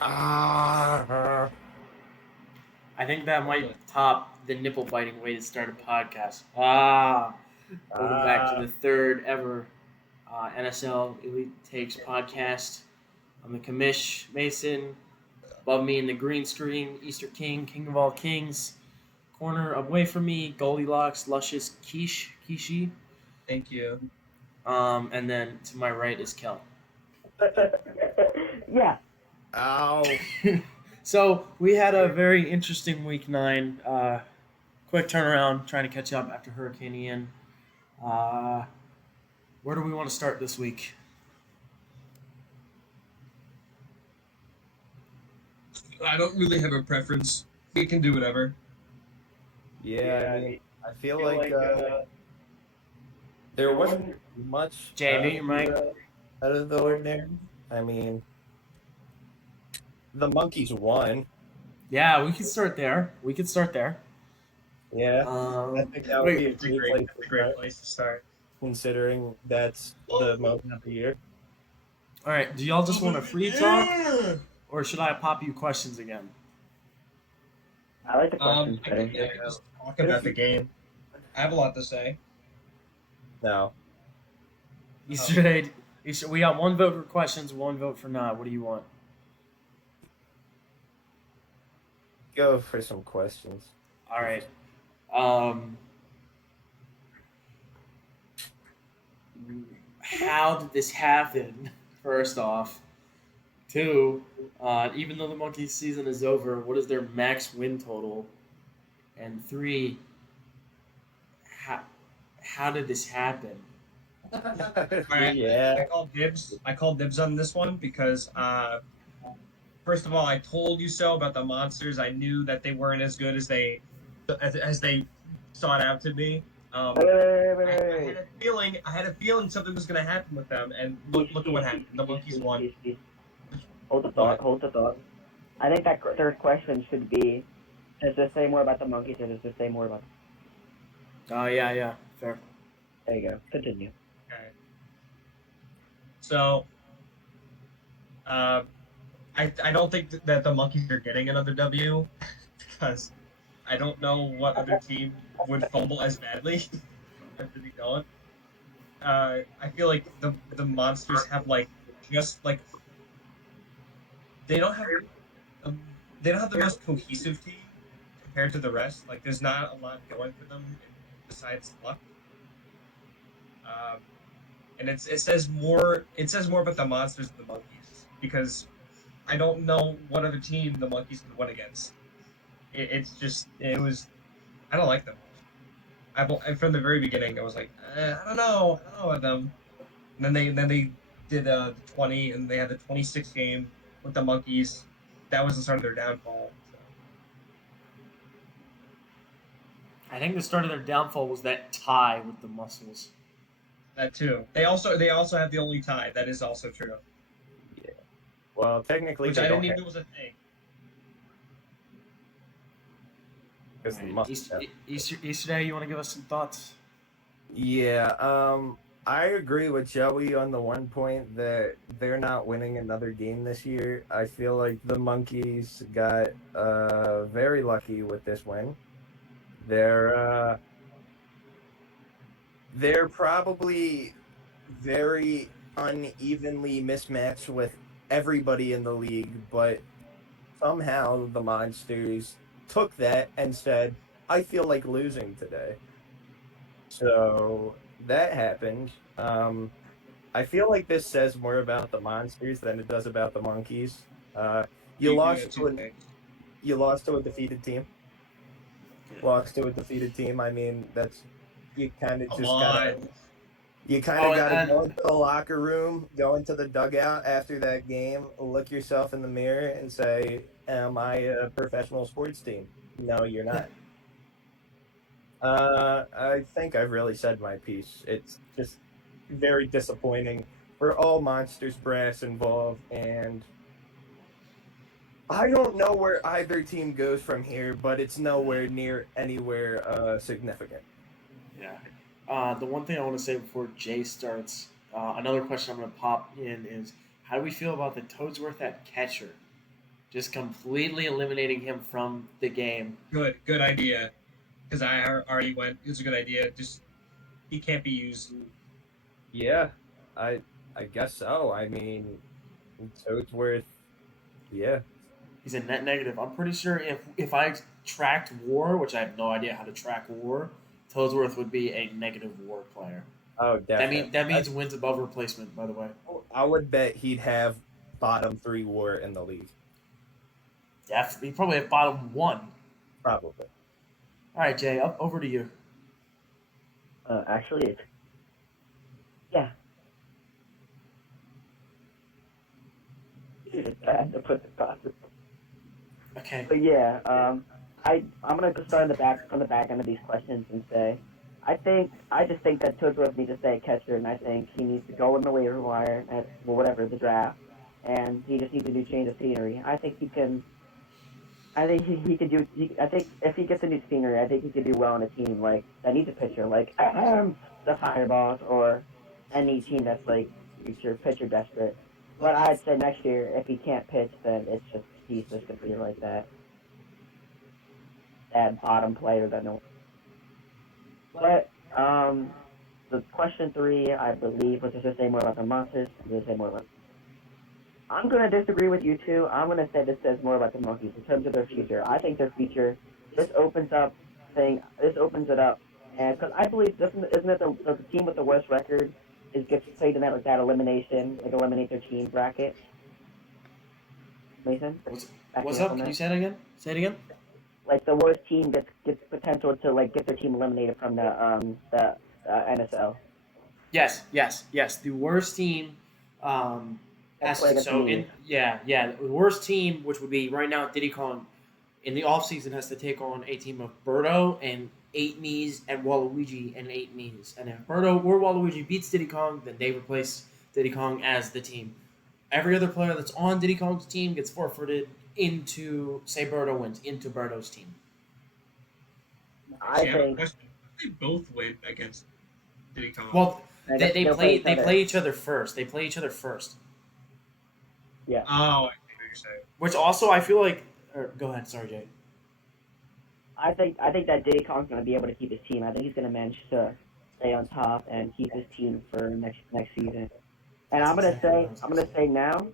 Ah. I think that Really? might top the nipple biting way to start a podcast. Ah, welcome back to Ah. the third ever NSL Elite Takes podcast. I'm the commish Mason. Above me in the green screen, Easter King, King of all kings. Corner away from me, Goldilocks, Luscious Kishi. Thank you. And then to my right is Kel. Yeah. Ow. So we had a very interesting week 9. Quick turnaround, trying to catch up after Hurricane Ian. Where do we want to start this week? I don't really have a preference. We can do whatever. Yeah, I mean, I feel like there wasn't much Jay, mute your mic. out of the ordinary. I mean, the monkeys won. Yeah, we could start there. Yeah, I think that would be a Wait, It's a great great, place it's to a great start, place to start. considering that's the moment of the year. all right. Do y'all just want to free talk, or should I pop you questions again? I like the questions I better. could just talk about the game. I have a lot to say. No, Easter egg. We got one vote for questions, one vote for not. What do you want? go for some questions. All right. Um, how did this happen? First off, two. Even though the Monkeys season is over, what is their max win total? And three, how how did this happen? Alright, Yeah. I called dibs. I called dibs on this one because, first of all, I told you so about the monsters. I knew that they weren't as good as they sought out to be. Wait, wait, wait, I wait, had wait. a feeling. I had a feeling something was going to happen with them, and look at what happened. The monkeys won. Hold the thought. Hold the thought. I think that third question should be: does this say more about the monkeys, or does this say more about? Oh yeah, fair. There you go. Continue. Okay. So, uh, I don't think that the monkeys are getting another W because I don't know what other team would fumble as badly. I really don't. I feel like the monsters have like just like they don't have um, they don't have the most cohesive team compared to the rest. Like there's not a lot going for them besides luck. Um, and it says more about the monsters than the monkeys because I don't know what other team the monkeys would win against. It was I don't like them. From the very beginning I was like I don't know about them. And then they did the 20 and they had the 26 game with the monkeys. That was the start of their downfall. So I think the start of their downfall was that tie with the Muscles. that too. They also have the only tie. That is also true. Yeah. Well, technically Which they I don't didn't even have know was a thing. because the Right. must have. Easter Day, you want to give us some thoughts? Yeah, I agree with Joey on the one point that they're not winning another game this year. I feel like the Monkeys got very lucky with this win. They're uh they're probably very unevenly mismatched with everybody in the league, but somehow the Monsters took that and said, "I feel like losing today." So that happened. I feel like this says more about the monsters than it does about the monkeys. Uh, you You do lost have to two a things. you lost to a defeated team. Lost to a defeated team. I mean, that's you kind of Come just gotta on. you kind Oh, of gotta and go into the locker room, go into the dugout after that game, look yourself in the mirror, and say, "Am I a professional sports team?" No, you're not. I think I've really said my piece. It's just very disappointing for all Monsters brass involved, and I don't know where either team goes from here, but it's nowhere near anywhere significant. yeah. The one thing I want to say before Jay starts, another question I'm going to pop in is, how do we feel about the Toadsworth at catcher? just completely eliminating him from the game. Good idea. Because I already went. It was a good idea. Just he can't be used. Yeah, I guess so. I mean, Toadsworth. Yeah. He's a net negative. I'm pretty sure if I tracked WAR, which I have no idea how to track WAR, Toadsworth would be a negative WAR player. Oh, definitely. That means wins above replacement. By the way, I would bet he'd have bottom 3 WAR in the league. he probably have bottom 1. Probably. All right, Jay, over to you. Actually, it's yeah. I had to put the process. Okay. But yeah, I'm gonna go start on the back end of these questions and say, I just think that Toadsworth needs to stay a catcher, and I think he needs to go in the waiver wire at whatever the draft, and he just needs to do change of scenery. I think he can. I think he could do. I think if he gets a new scenery, I think he could do well on a team like that needs a pitcher, like the Fireballs or any team that's like future pitcher desperate. But I'd say next year, if he can't pitch, then it's just he's just gonna be like that bottom player that no. But the question 3, I believe, was just to say more about the monsters. Just say more about. I'm gonna disagree with you two. I'm gonna say this says more about the monkeys in terms of their future. I think their future. This opens it up, and because I believe isn't it the team with the worst record gets played in that elimination, like eliminate their team bracket. Mason, What's up? Can you say it again? Say it again. Like the worst team gets potential to like get their team eliminated from the NSL. Yes. The worst team. The worst team, which would be right now Diddy Kong, in the offseason has to take on a team of Birdo and 8 Me's and Waluigi and 8 Me's. And if Birdo or Waluigi beats Diddy Kong, then they replace Diddy Kong as the team. Every other player that's on Diddy Kong's team gets forfeited into, say Birdo wins, into Birdo's team. I think they both win against Diddy Kong. Well, they play each other first. They play each other first. Yeah. Oh, I see what you're saying. Which also I feel like. Go ahead, sorry, Jay. I think that Diddy Kong's gonna be able to keep his team. I think he's gonna manage to stay on top and keep his team for next season. And I'm gonna say now,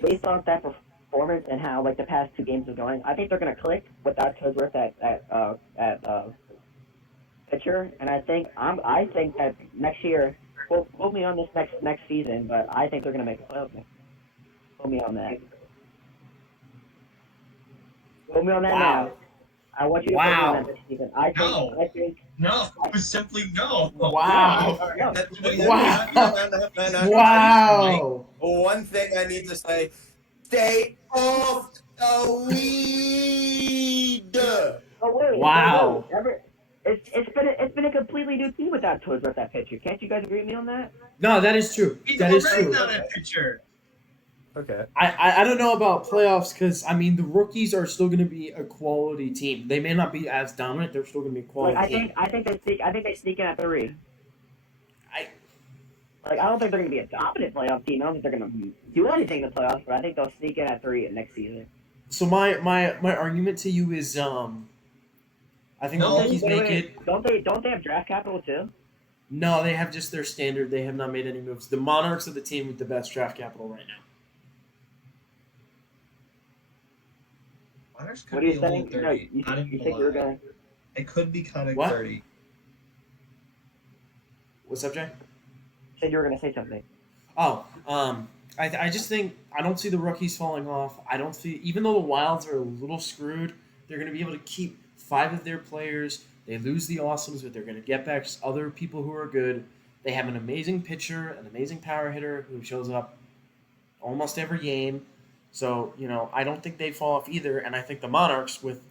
based on that performance and how like the past 2 games are going, I think they're gonna click without Toadsworth at pitcher. And I think that next year, quote me on this next season, but I think they're gonna make the playoffs. Quote me on that. Quote me on that now. I want you to quote me on that this season. I think. No, simply no. Wow. No. Wow. One thing I need to say: stay off the weed. Oh wait. Wow. It's been a completely new team without Toadsworth that pitcher. Can't you guys agree with me on that? No, that is true. He's That is already true. not a pitcher. Okay. I don't know about playoffs because I mean the rookies are still going to be a quality team. They may not be as dominant. They're still going to be a quality team. I think they sneak in at 3. I don't think they're going to be a dominant playoff team. I don't think they're going to do anything in the playoffs, but I think they'll sneak in at 3 next season. So my argument to you is I think the rookies make it. Don't they have draft capital too? No, they have just their standard. They have not made any moves. The Monarchs are the team with the best draft capital right now. Monarchs could What are you be a little saying? No, dirty. you Not even think you were going? It could be kind of What? dirty. What's up, Jay? Said you were going to say something. Oh, I just think I don't see the rookies falling off. I don't see, even though the Wilds are a little screwed, they're going to be able to keep 5 of their players. They lose the Awesomes, but they're going to get back other people who are good. They have an amazing pitcher, an amazing power hitter who shows up almost every game. So, I don't think they fall off either. And I think the Monarchs with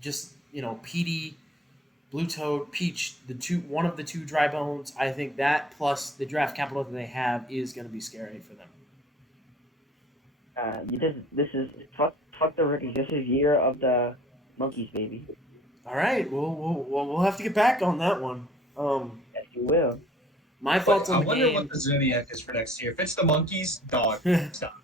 just, PD, Blue Toad, Peach, one of the 2 dry bones, I think that plus the draft capital that they have is going to be scary for them. This is fuck the rookies. This is year of the monkeys, baby. All right, we'll have to get back on that one. Yes, you will. My thoughts I on the wonder game. what the Zodiac is for next year. If it's the monkeys, dog, stop.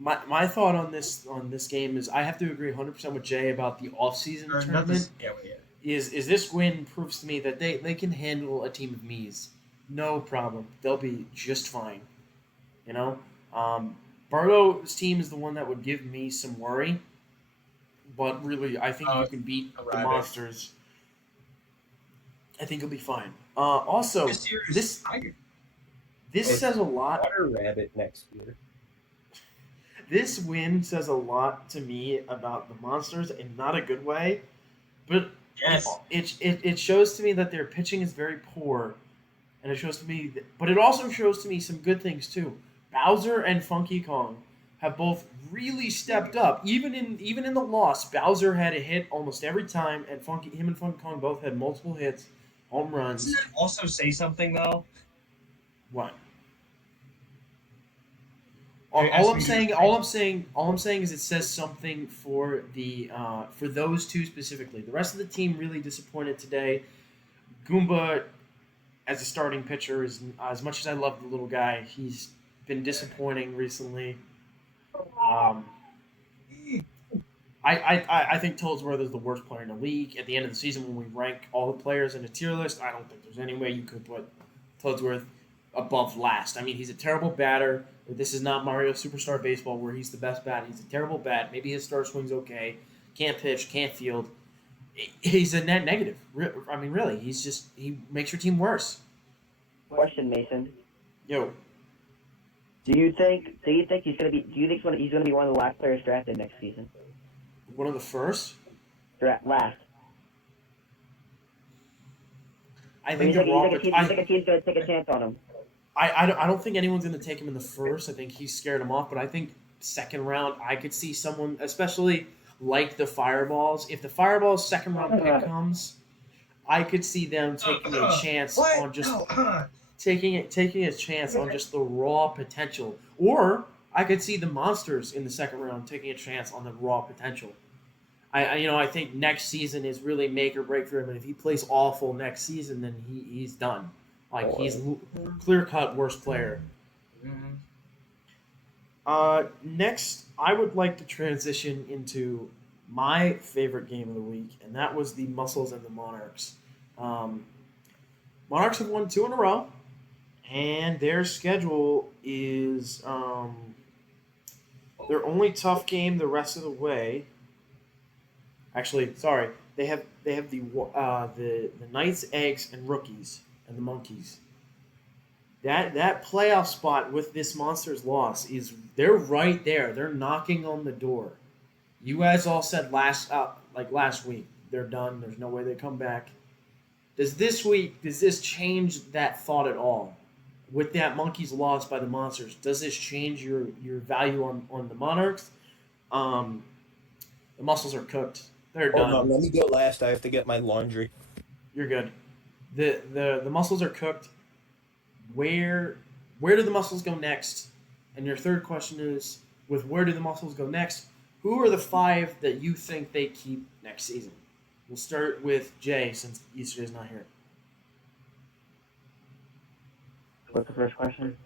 my thought on this game is I have to agree 100% with Jay about the offseason Or not tournament. this. Yeah, wait, yeah. Is this win proves to me that they can handle a team of me's, no problem. They'll be just fine. You know, Barlow's team is the one that would give me some worry, but really I think you can beat the Rabbit. monsters. I think you'll be fine. Also, This year is this Tiger. this says a lot. Water Rabbit next year. This win says a lot to me about the monsters in not a good way, but Yes. it shows to me that their pitching is very poor, and it shows to me, but it also shows to me some good things too. Bowser and Funky Kong have both really stepped up. Even in the loss, Bowser had a hit almost every time, and him and Funky Kong both had multiple hits, home runs. Doesn't that also say something though? What? It has All to I'm saying is it says something for for those two specifically. The rest of the team really disappointed today. Goomba, as a starting pitcher, is as much as I love the little guy, he's been disappointing recently. I think Toadsworth is the worst player in the league. At the end of the season, when we rank all the players in a tier list, I don't think there's any way you could put Toadsworth above last. I mean, he's a terrible batter. This is not Mario Superstar Baseball where he's the best bat. He's a terrible bat. Maybe his star swing's okay. Can't pitch, can't field. He's a net negative. I mean, really, he makes your team worse. Question, Mason. Yo, Do you think he's gonna be? Do you think he's gonna be one of the last players drafted next season? one of the first. Last. I You think think, the you raw. think a team's gonna take a chance on him? I don't think anyone's going to take him in the first. I think he's scared him off. But I think second round, I could see someone, especially like the Fireballs. If the Fireballs second round pick comes, I could see them taking a chance on just taking a chance on just the raw potential. Or I could see the Monsters in the second round taking a chance on the raw potential. I think next season is really make or break for him. And if he plays awful next season, then he's done. Like, he's clear-cut worst player. Next, I would like to transition into my favorite game of the week, and that was the Muscles and the Monarchs. Monarchs have won 2 in a row, and their schedule is their only tough game the rest of the way. Actually, sorry, they have the Knights, Eggs, and Rookies. And the Monkeys. That playoff spot with this Monsters loss they're right there. They're knocking on the door. You guys all said last week they're done. There's no way they come back. Does this change that thought at all? With that Monkeys loss by the Monsters, does this change your value on the Monarchs? The Muscles are cooked. They're done. Hold on, let me go last. I have to get my laundry. You're good. The Muscles are cooked. Where do the Muscles go next? And your third question is, with where do the Muscles go next? Who are the 5 that you think they keep next season? We'll start with Jay since Easterday's not here. What's the first question?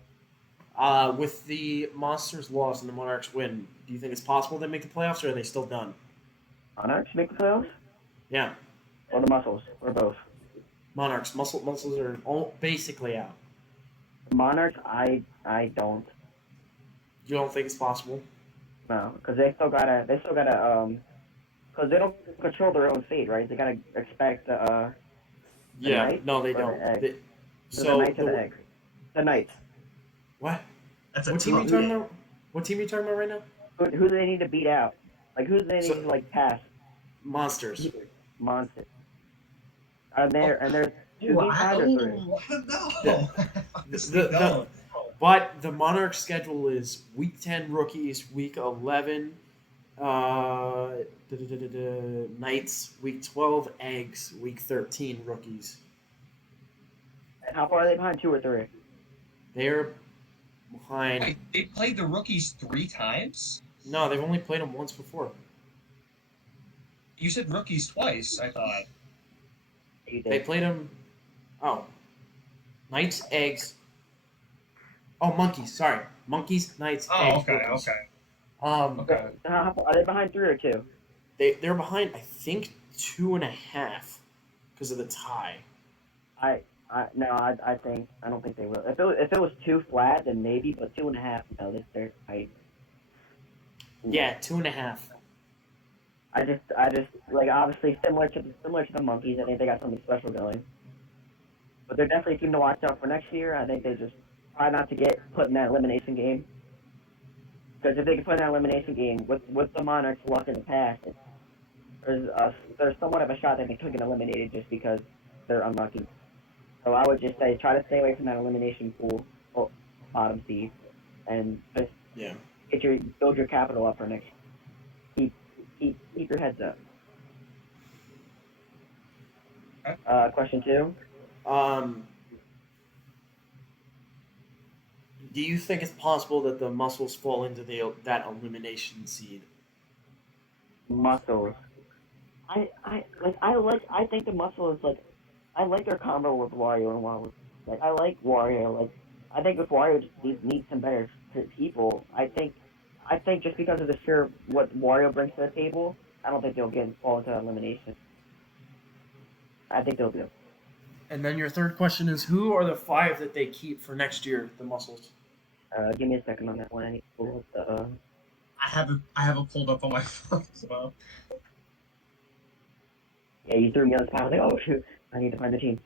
With the Monsters loss and the Monarchs win, do you think it's possible they make the playoffs, or are they still done? Monarchs make the playoffs? Yeah, Or the Muscles? Or both? Monarchs. Muscles are all basically out. Monarchs, I don't. You don't think it's possible? No, because they still gotta, because they don't control their own fate, right? They gotta expect, Yeah, Knights no, they or don't. the Egg? They- the so Knights or the Egg? The Knights. what? That's What team are you talking about? What team are you talking about right now? Who do they need to beat out? Like, who do they need So- to, pass? Monsters. Monsters. And they're 2 games behind or 3? No. The- But the Monarch schedule is Week 10 Rookies, Week 11 Knights, Week 12 Eggs, Week 13 Rookies. And how far are they behind? 2 or 3? They're behind. Wait, they played the Rookies 3 times? No, they've only played them once before. You said Rookies twice, I thought. They played them. Oh, Knights, Eggs. Oh, Monkeys. Sorry, Monkeys, Knights, Oh, Eggs, okay, Rookies. okay. Okay. Are they behind 3 or 2? they're behind. I think 2.5 because of the tie. I don't think they will. If it was 2 flat, then maybe, but 2.5, no, they're tight. Yeah, 2.5. I just like obviously similar to the Monkeys. I think they got something special going, but they're definitely a team to watch out for next year. I think they just try not to get put in that elimination game, because if they get put in that elimination game with the Monarchs' luck in the past, there's somewhat of a shot that they could get eliminated just because they're unlucky. So I would just say try to stay away from that elimination pool, or bottom seed, and just Yeah. build your capital up for next. Keep your heads up. Question 2. Do you think it's possible that the Muscles fall into that elimination seed? Muscles. I think the muscle is like I like their combo with Wario and Waluigi. Like I like Wario. Like I think if Wario just needs some better people, I think just because of the sheer what Wario brings to the table, I don't think they'll fall into elimination. I think they'll do. And then your third question is, who are the 5 that they keep for next year? The Muscles. Give me a second on that one. I need to pull up the. I have it pulled up on my phone as well. Yeah, you threw me on the spot. I was like, oh shoot, I need to find the team.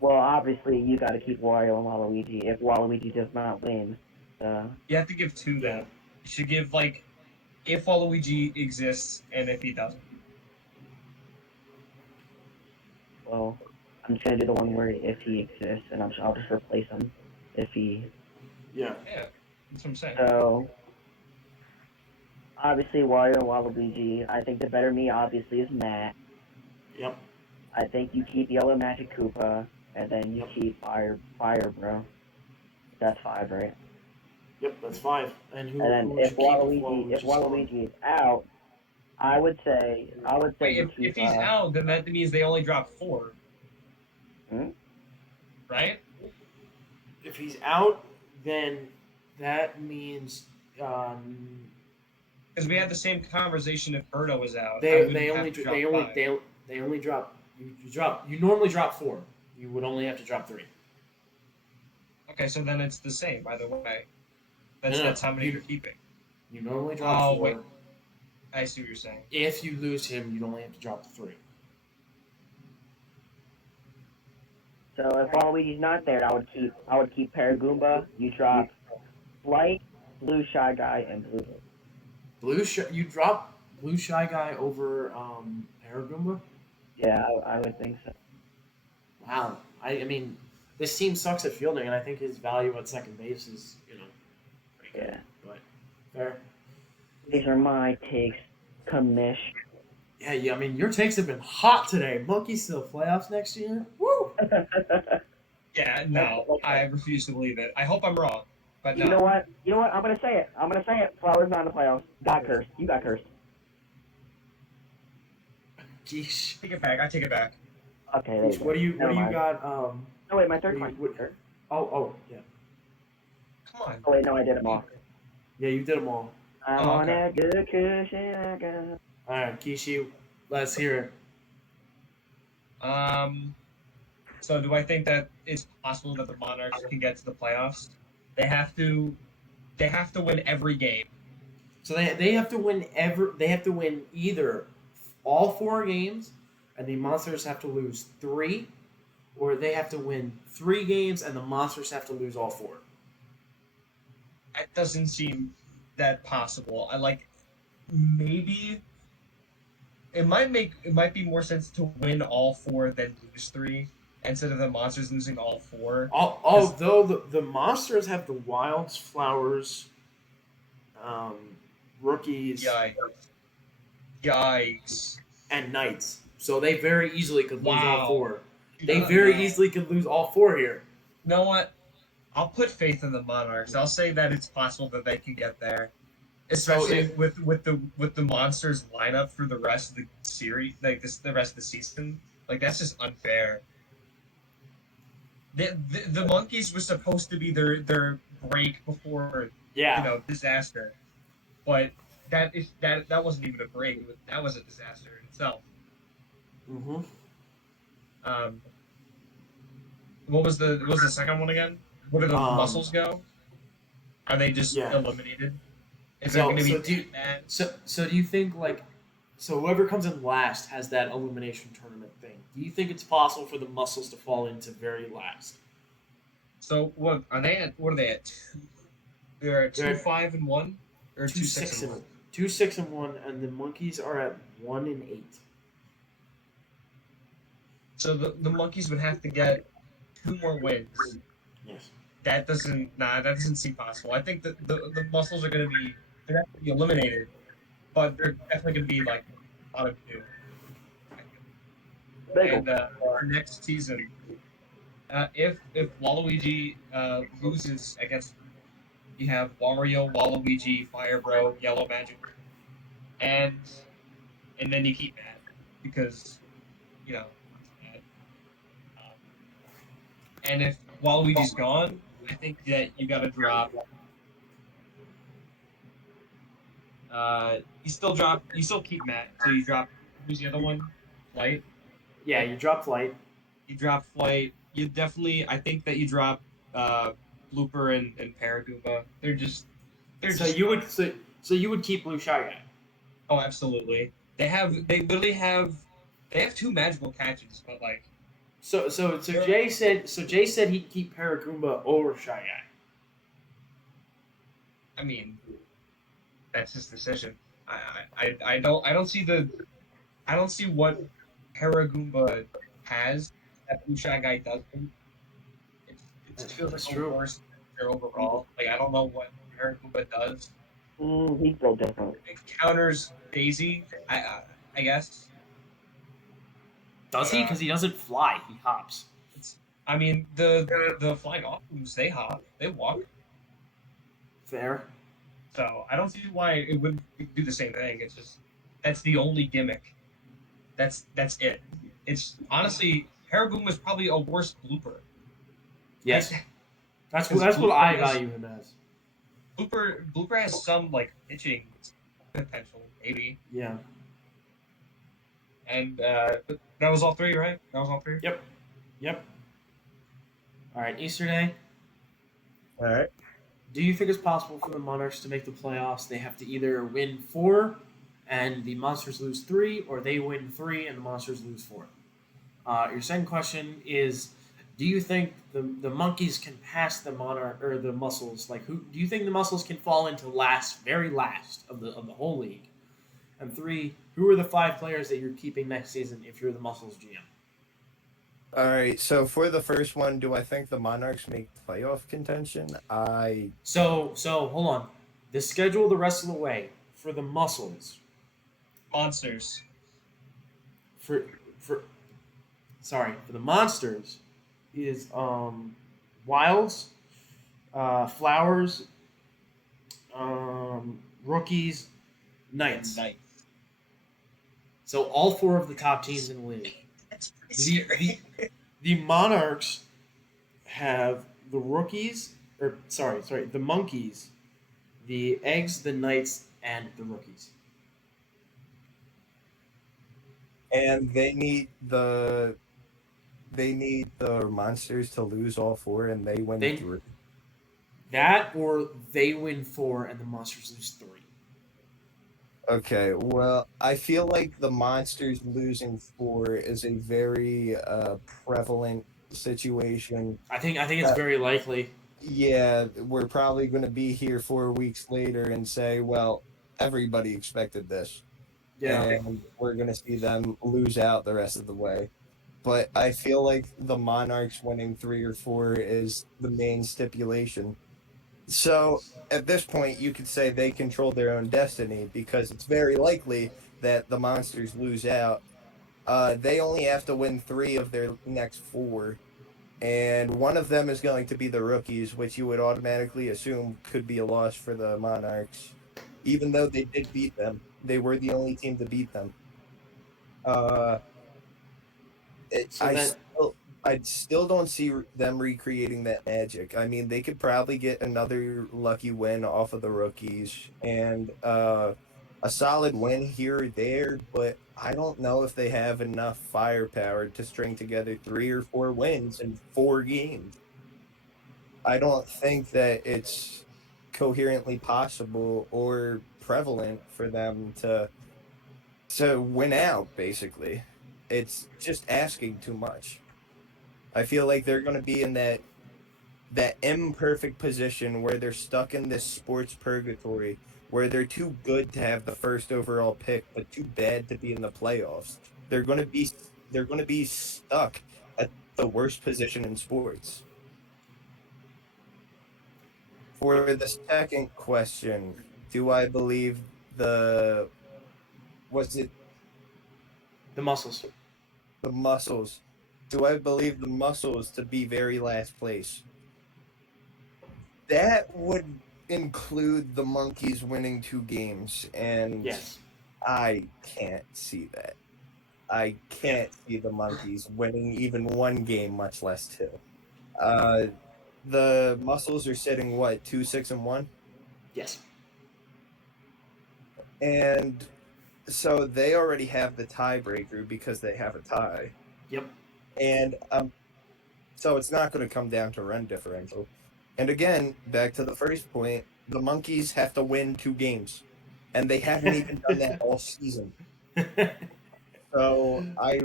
Well, obviously you got to keep Wario and Waluigi. If Waluigi does not win, You have to give 2 then. You should give like if Waluigi exists and if he doesn't. well, I'm just gonna do the one where if he exists, and I'll just replace him if he. Yeah. Yeah, that's what I'm saying. So obviously Wario and Waluigi. I think the better me obviously is Matt. Yep. I think you keep Yellow Magic Koopa, and then you keep Fire Bro. That's 5, right? Yep, that's 5. And And then who would if you keep Waluigi is out, I would say Wait, you if keep. he's out, then that means they only drop 4. Hmm? Right? If he's out, then that means Because we had the same conversation if Birdo was out. I they wouldn't have only to drop they only 5. they only drop you normally drop 4. You would only have to drop 3. Okay, so then it's the same either way. No, That's how many you- you're keeping. You normally drop Oh, 4. wait. I see what you're saying. If you lose him, you'd only have to drop 3. So if Waluigi's not there, I would keep Paragoomba. You drop Flight, Blue Shy Guy, and Blue. You drop Blue Shy Guy over Paragoomba? Yeah, I would think so. Wow. I mean, this team sucks at fielding, and I think his value at second base is, pretty good. Yeah. But fair. These are my takes, Kamish. Yeah, I mean, your takes have been hot today. Monkeys to the playoffs next year? Woo! Yeah, no, I refuse to believe it. I hope I'm wrong, but no. You know what? I'm gonna say it. Flowers not in the playoffs. Got cursed. You got cursed. Geesh. Take it back. I take it back. Okay. There you go. What do you Never mind. got? No wait, my third what do you- question. Oh, yeah. Come on. Oh wait, no, I did them all. Yeah, you did them all. I'm Oh, on okay. that good cushion. I got. All right, Kishi, let's hear it. So do I think that it's possible that the Monarchs can get to the playoffs? They have to win every game. So they have to win They have to win either all 4 games, and the Monsters have to lose 3, or they have to win 3 games and the Monsters have to lose all 4. It doesn't seem that possible. Maybe it might be more sense to win all 4 than lose 3 instead of the Monsters losing all 4. Although the Monsters have the Wilds, Flowers, Rookies, Yikes. and Knights, so they very easily could lose all Wow. 4. They very easily could lose all 4 here. You know what? I'll put faith in the Monarchs. I'll say that it's possible that they can get there, especially with the Monsters lineup for the rest of the series, the rest of the season. That's just unfair. The Monkeys was supposed to be their break before Yeah. disaster. But that wasn't even a break. That was a disaster in itself. Mm-hmm. Um, what was the second one again? Where do the Um. muscles go? Are they just Yeah. eliminated? Is it going So to be so do you, that bad? so do you think like so whoever comes in last has that elimination tournament thing? Do you think it's possible for the muscles to fall into very last? So what are they at? What are they at? They're at They're two at 5-1 or two 2 6 six and and one. 2 6 and 1, and the monkeys are at 1 and 8. So the monkeys would have to get 2 more wins. Yes. That doesn't seem possible. I think that the muscles are going to be they're not going to be eliminated, but they're definitely going to be like bottom two. Bagel. And for next season, if Waluigi loses against you have Wario, Waluigi, Fire Bro, Yellow Magic, and then you keep that because it's bad. Um, and if Waluigi's gone, I think that you got to drop. You still keep Matt. So you drop who's the other one? Flight. Yeah, you drop flight. You drop Flight. You definitely. I think that you drop uh, Blooper and Paragoomba. They're So just you would so you would keep Blue Shy Guy. oh absolutely. They literally have two magical catches, but like So Jay said he'd keep Paragoomba over Shy Guy. I mean that's his decision. I don't see what Paragoomba has that Blue Shy Guy doesn't. It just feels like That's a true. worse character overall. Like I don't know what Paragoomba does. He's so different. It counters Daisy, I guess. Does But he? Because he doesn't fly. He hops. it's I mean the flying off moves they hop, they walk. Fair. So I don't see why it would do the same thing. It's just that's the only gimmick. That's it. It's honestly Paragoomba is probably a worse blooper. Yes. Like, That's because what Blooper I has- value him as. Blooper has some like pitching potential, maybe. Yeah. And that was all three, right? That was all three. Yep. All right, Easter Day. All right. Do you think it's possible for the Monarchs to make the playoffs? They have to either win 4 and the Monsters lose 3, or they win 3 and the Monsters lose 4. Your second question is, do you think the Monkeys can pass the Monarch or the Muscles? Like, who do you think the Muscles can fall into very last of the whole league? And 3, who are the 5 players that you're keeping next season if you're the Muscles GM? All right. So for the first one, do I think the Monarchs make playoff contention? So hold on. The schedule the rest of the way for the Muscles Monsters. for for the Monsters is Wilds, Flowers, Rookies, Knights. Nice. So all 4 of the top teams in the league. That's pretty scary. The Monarchs have the Rookies, the Monkeys, the Eggs, the Knights, and the Rookies. And they need the Monsters to lose all 4, and they win They- 3. That or they win 4 and the Monsters lose 3. Okay, well, I feel like the Monsters losing 4 is a very prevalent situation. I think it's very likely. Yeah, we're probably going to be here 4 weeks later and say, well, everybody expected this. Yeah. And we're going to see them lose out the rest of the way. But I feel like the Monarchs winning 3 or 4 is the main stipulation. So at this point, you could say they control their own destiny because it's very likely that the Monsters lose out. They only have to win 3 of their next 4, and one of them is going to be the Rookies, which you would automatically assume could be a loss for the Monarchs, even though they did beat them. They were the only team to beat them. So then- I still don't see them recreating that magic. I mean, they could probably get another lucky win off of the rookies and a solid win here or there, but I don't know if they have enough firepower to string together 3 or 4 wins in 4 games. I don't think that it's coherently possible or prevalent for them to win out, basically. It's just asking too much. I feel like they're going to be in that imperfect position where they're stuck in this sports purgatory where they're too good to have the first overall pick but too bad to be in the playoffs. They're going to be stuck at the worst position in sports. For the second question, do I believe the was it The muscles. the muscles? Do I believe the muscles to be very last place? That would include the Monkeys winning 2 games, and Yes. I can't see that. I can't see the Monkeys winning even 1 game, much less 2. Uh, the Muscles are sitting what 2-6-1, Yes. and so they already have the tiebreaker because they have a tie, Yep. and so it's not going to come down to run differential. And again, back to the first point, the Monkeys have to win 2 games, and they haven't even done that all season. So I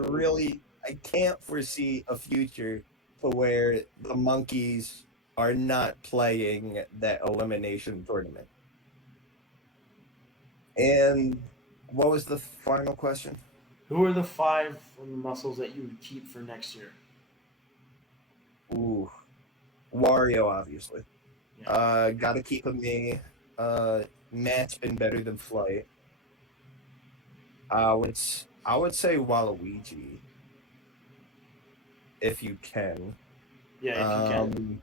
can't foresee a future to where the Monkeys are not playing that elimination tournament. And what was the final question? Who are the 5 from the muscles that you would keep for next year? Ooh, Wario, obviously. Yeah. Gotta keep him me. Matt's been better than Flight. I would say Waluigi, if you can. Yeah, if you can.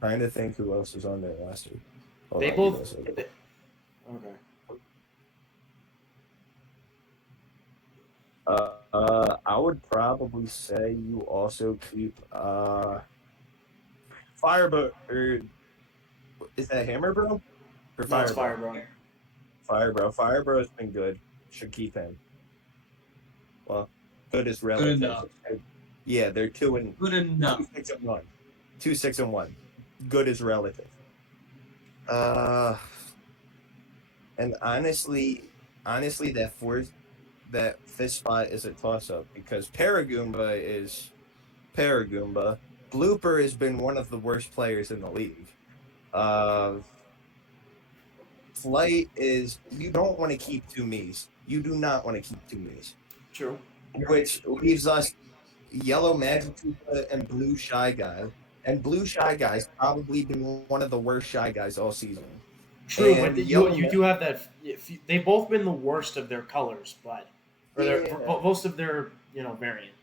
Trying to think who else is on their roster. Hold They on, both. give me a second. Okay. I would probably say you also keep Firebro, or is that Hammer Bro? Or No, it's Fire Fire, Bro? Firebro has been good. Should keep him. Well, good is relative. enough. Yeah, they're Good enough. 2-6-1. 2-6-1. Good is relative. And honestly, that fifth spot is a toss up because Paragoomba is Paragoomba. Blooper has been one of the worst players in the league. Flight is you don't want to keep 2 Miis. You do not want to keep 2 Miis. True. Which leaves us Yellow Magic Koopa and Blue Shy Guy. And Blue Shy Guy's probably been one of the worst Shy Guys all season. True, And but you do have that. They've both been the worst of their colors, but most of their variant.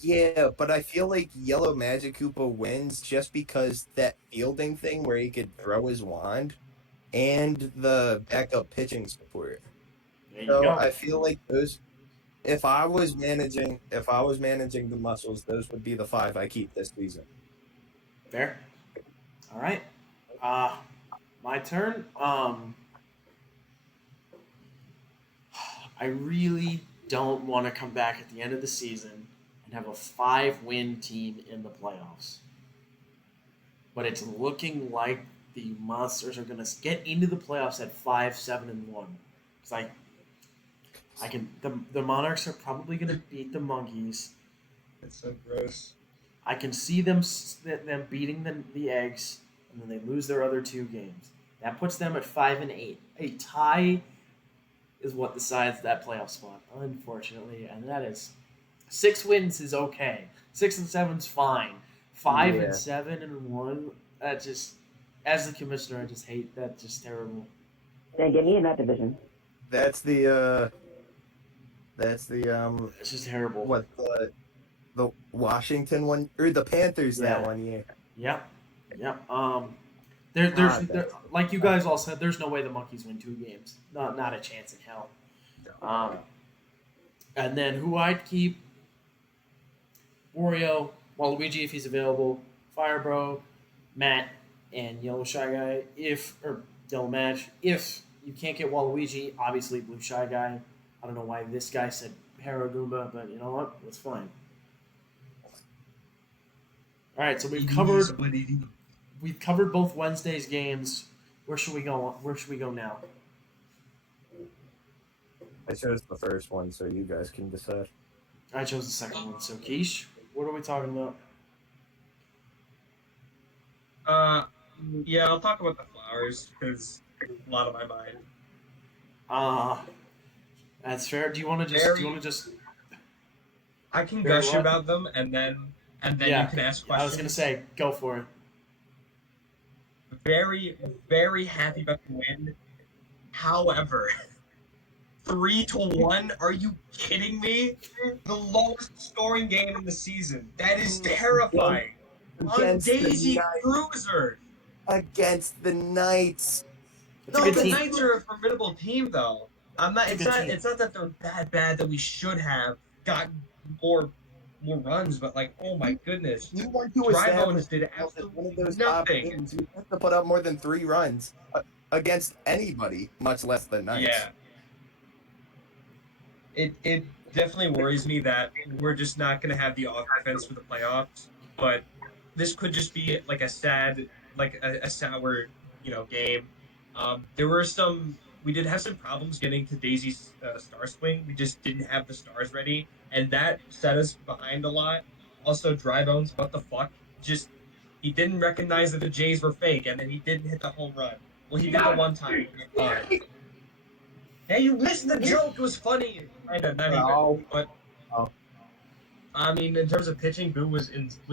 Yeah, but I feel like Yellow Magic Koopa wins just because that fielding thing where he could throw his wand and the backup pitching support. There you So go. I feel like those if I was managing the muscles, those would be the 5 I keep this season. Fair. All right. My turn. I really don't want to come back at the end of the season and have a 5-win team in the playoffs. But it's looking like the Monsters are going to get into the playoffs at 5-7-1. It's like the Monarchs are probably going to beat the Monkeys. It's so gross. I can see them beating the Eggs, and then they lose their other 2 games. That puts them at 5-8. A tie is what decides that playoff spot, unfortunately, and that is 6 wins is okay. 6 and 7's fine. 5 and 7 and 1. That just, as the commissioner, I just hate that. Just terrible. Yeah, get me in that division. That's the It's just terrible. what the Washington one or the Panthers that Yeah. 1 year. Yep. There's like you guys all said, there's no way the Monkeys win 2 games. Not a chance in hell. And then who I'd keep: Wario, Waluigi if he's available, Firebro, Matt, and Yellow Shy Guy. Or Yellow Match. If you can't get Waluigi, obviously Blue Shy Guy. I don't know why this guy said Paragoomba, but you know what? It's fine. All right, so we've covered both Wednesday's games. Where should we go? Where should we go now? I chose the first one, so you guys can decide. I chose the second one. So Keish, what are we talking about? Yeah, I'll talk about the Flowers because a lot of my mind. That's fair. Do you want to just? I can Very gush what? about them, and then Yeah, you can ask questions. I was gonna say, go for it. Very, very happy about the win. However, 3-1. Are you kidding me? The lowest scoring game in the season. That is terrifying. On Against Daisy the Knights. Cruiser. Against the Knights. It's a No, good the team. Knights are a formidable team, though. I'm not. It's a It's good not. team. It's not that they're that bad that we should have gotten more runs, but like, oh my goodness, You want to Dry establish Bones did yourself as one of those absolutely top nothing. teams. You have to put up more than 3 runs against anybody, much less the Knights. Yeah. It definitely worries me that we're just not going to have the offense for the playoffs. But this could just be like a sad, like a sour, game. We did have some problems getting to Daisy's star swing. We just didn't have the stars ready, and that set us behind a lot. Also, Dry Bones, what the fuck? Just he didn't recognize that the Jays were fake, and then he didn't hit the home run. Well, he did the one time. Hey, you missed the joke. It was funny. Kind of, not Oh. even. But Oh. I mean, in terms of pitching, Boo was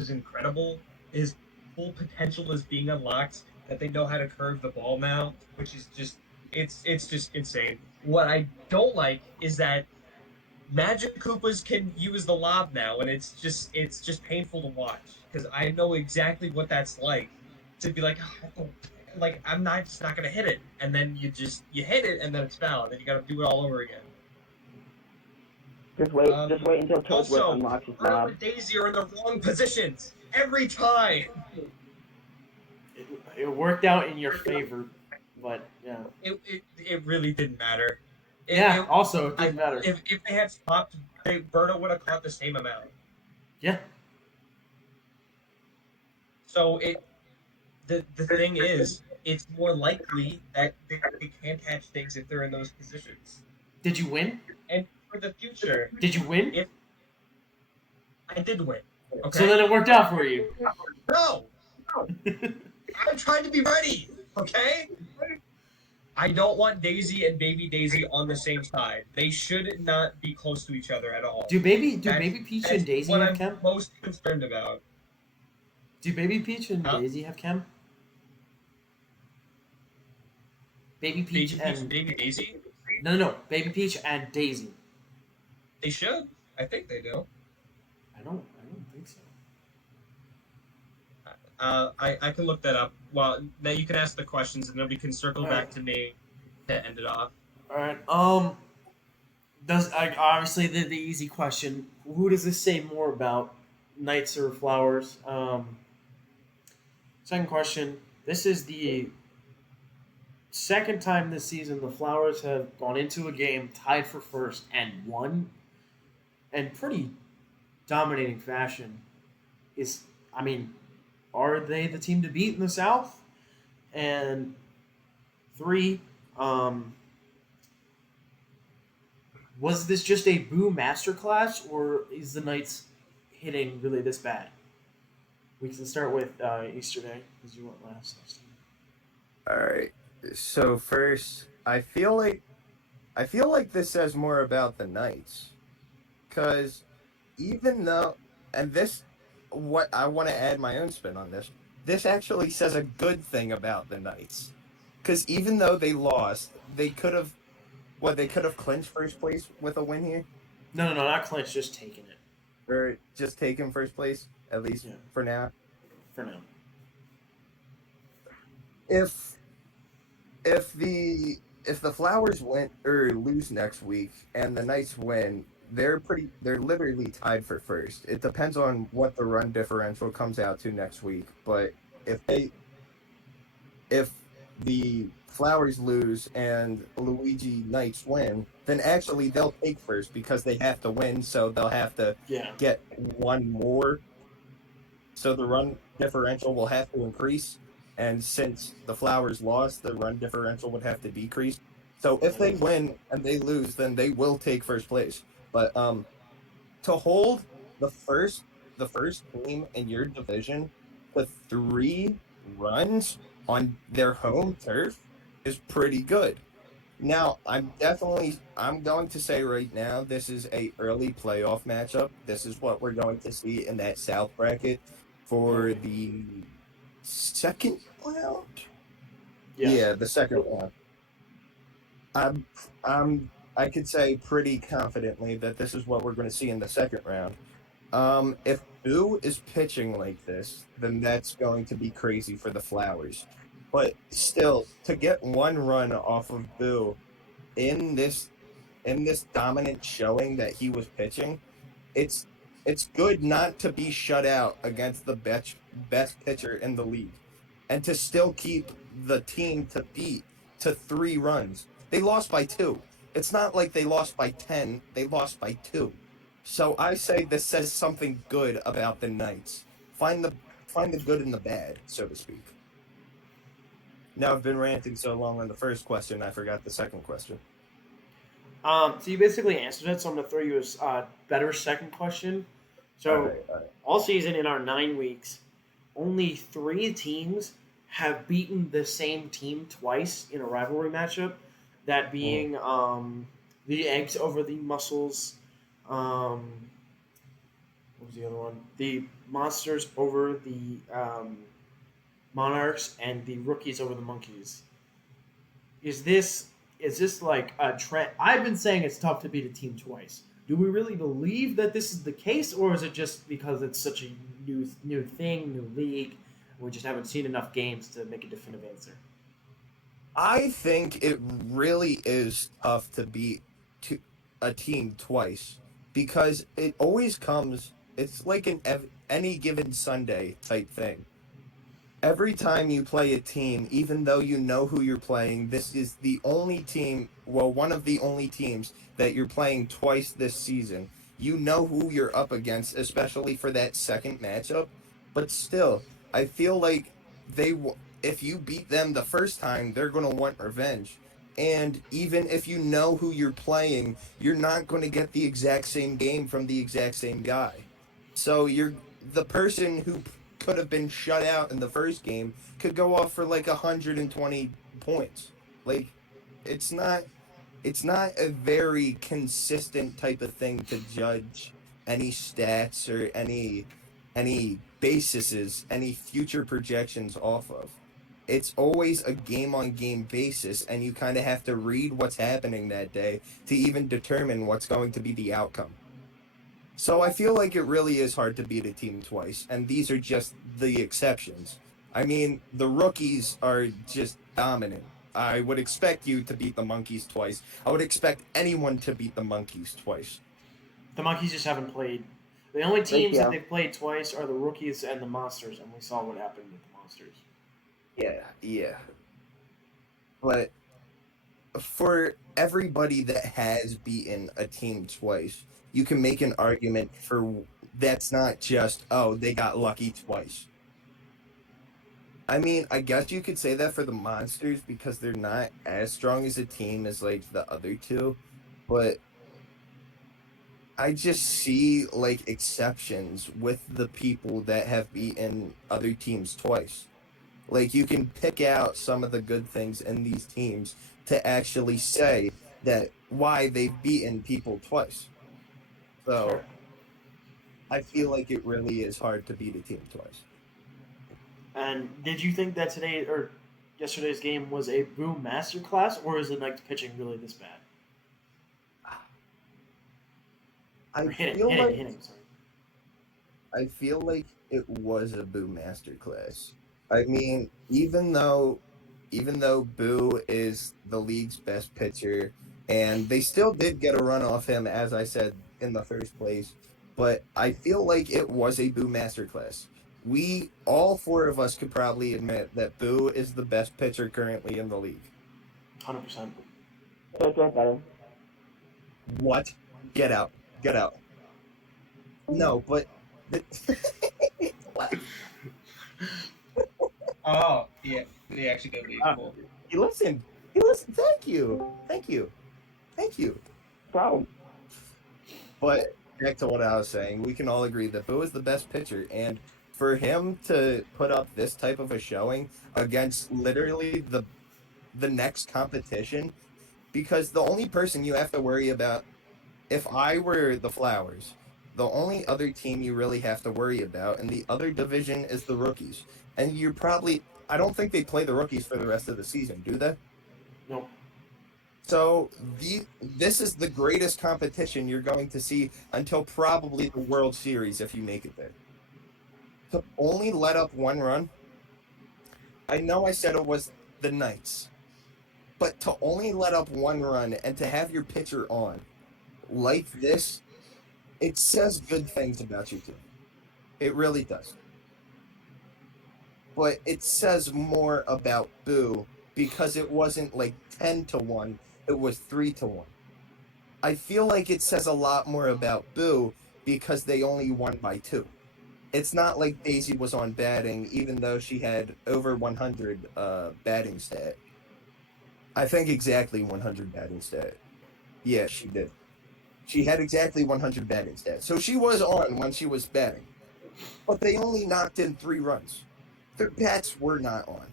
incredible. His full potential is being unlocked. That they know how to curve the ball now, which is just it's just insane. What I don't like is that Magic Koopas can use the lob now, and it's just painful to watch because I know exactly what that's like to be like, oh, like I'm not just not gonna hit it, and then you hit it, and then it's foul, and then you gotta do it all over again. Just wait until Toadworth Also, unlocks his Bruno lob. and Daisy are in the wrong positions every time. It worked out in your favor, but yeah. It really didn't matter. Also, it didn't matter. If they had swapped, Bruno would have caught the same amount. Yeah. So the thing is, it's more likely that they can't catch things if they're in those positions. Did you win? And for the future, Did you win? if I did win, okay. So then it worked out for you. No, I'm trying to be ready, okay? I don't want Daisy and Baby Daisy on the same side. They should not be close to each other at all. Do Baby That's Peach and Daisy what have I'm chem? most concerned about. Do Baby Peach and Huh? Daisy have chem? Baby Peach Baby Peach and and Baby Daisy? no, Baby Peach and Daisy. They should. I think they do. I don't think so. I can look that up. Well, now you can ask the questions, and then we can circle back to me to end it off. All right. Obviously the easy question? Who does this say more about, Knights or Flowers? Second question. This is the second time this season the Flowers have gone into a game tied for first and won, in pretty dominating fashion. Are they the team to beat in the South? And 3, was this just a Boo masterclass, or is the Knights hitting really this bad? We can start with Easterday, because you went last time. All right. So first, I feel like this says more about the Knights, because even though, and this, what I want to add my own spin on this. This actually says a good thing about the Knights, because even though they lost, they could have clinched first place with a win here, No, not clinch, just taking it or just taken first place at least for now. for now. If the Flowers win or lose next week and the Knights win, they're literally tied for first. It depends on what the run differential comes out to next week, but if they if the Flowers lose and Luigi Knights win, then actually they'll take first because they have to win, so they'll have to Yeah. get one more. So the run differential will have to increase, and since the Flowers lost, the run differential would have to decrease. So if they win and they lose, then they will take first place. But to hold the first team in your division to 3 runs on their home turf is pretty good. Now, I'm going to say right now this is a early playoff matchup. This is what we're going to see in that South bracket for the second round. Yes. Yeah, the second round. I'm I could say pretty confidently that this is what we're going to see in the second round. If Boo is pitching like this, then that's going to be crazy for the Flowers. But still, to get 1 run off of Boo in this dominant showing that he was pitching, it's it's good not to be shut out against the best pitcher in the league, and to still keep the team to beat to 3 runs. They lost by 2. It's not like they lost by 10. They lost by 2. So I say this says something good about the Knights. Find the find the good in the bad, so to speak. Now I've been ranting so long on the first question, I forgot the second question. So you basically answered it. So I'm gonna throw you a better second question. So All right. all season in our 9 weeks, only 3 teams have beaten the same team twice in a rivalry matchup. That being the Eggs over the Muscles. What was the other one? The Monsters over the Monarchs, and the Rookies over the Monkeys. Is this like a trend? I've been saying it's tough to beat a team twice. Do we really believe that this is the case, or is it just because it's such a new thing, new league? We just haven't seen enough games to make a definitive answer. I think it really is tough to beat a team twice because it always comes. It's like any given Sunday type thing. Every time you play a team, even though you know who you're playing, this is the only team, well, one of the only teams that you're playing twice this season. You know who you're up against, especially for that second matchup. But still, I feel like if you beat them the first time, they're going to want revenge. And even if you know who you're playing, you're not going to get the exact same game from the exact same guy. So you're the person who could have been shut out in the first game could go off for like 120 points. Like it's not it's not a very consistent type of thing to judge any stats or any bases, any future projections off of. It's always a game on game basis, and you kind of have to read what's happening that day to even determine what's going to be the outcome. So I feel like it really is hard to beat a team twice, and these are just the exceptions. I mean, the rookies are just dominant. I would expect you to beat the Monkeys twice. I would expect anyone to beat the Monkeys twice. The Monkeys just haven't played. The only teams Yeah. that they've played twice are the Rookies and the Monsters, and we saw what happened with the Monsters. Yeah. But for everybody that has beaten a team twice, you can make an argument for that's not just, oh, they got lucky twice. I mean, I guess you could say that for the Monsters because they're not as strong as a team as like the other two, but I just see like exceptions with the people that have beaten other teams twice. Like you can pick out some of the good things in these teams to actually say that why they've beaten people twice. So Sure. I feel like it really is hard to beat a team twice. And did you think that today or yesterday's game was a boom masterclass, or is the Knights pitching really this bad? I Or hitting, feel hitting, like hitting. Sorry. I feel like it was a Boo masterclass. I mean, even though Boo is the league's best pitcher, and they still did get a run off him, as I said in the first place, but I feel like it was a Boo masterclass. All four of us could probably admit that Boo is the best pitcher currently in the league. 100%. Can't get better. What? Get out. Get out. No, but... What? Oh, yeah. He actually did leave. Cool. He listened. He listened. Thank you. Thank you. Thank you. Problem. But back to what I was saying, we can all agree that Boo is the best pitcher, and for him to put up this type of a showing against literally the next competition, because the only person you have to worry about, if I were the Flowers, the only other team you really have to worry about in the other division is the rookies. And you're probably, I don't think they play the rookies for the rest of the season, do they? Nope. So this is the greatest competition you're going to see until probably the World Series if you make it there. To only let up one run, I know I said it was the Knights, but to only let up one run and to have your pitcher on like this, it says good things about your team. It really does. But it says more about Boo because it wasn't like 10-1, it was 3-1. I feel like it says a lot more about Boo because they only won by 2. It's not like Daisy was on batting, even though she had over 100 batting stat. I think exactly 100 batting stat. Yeah, she did. She had exactly 100 batting stats. So she was on when she was batting. But they only knocked in 3 runs. Their bats were not on.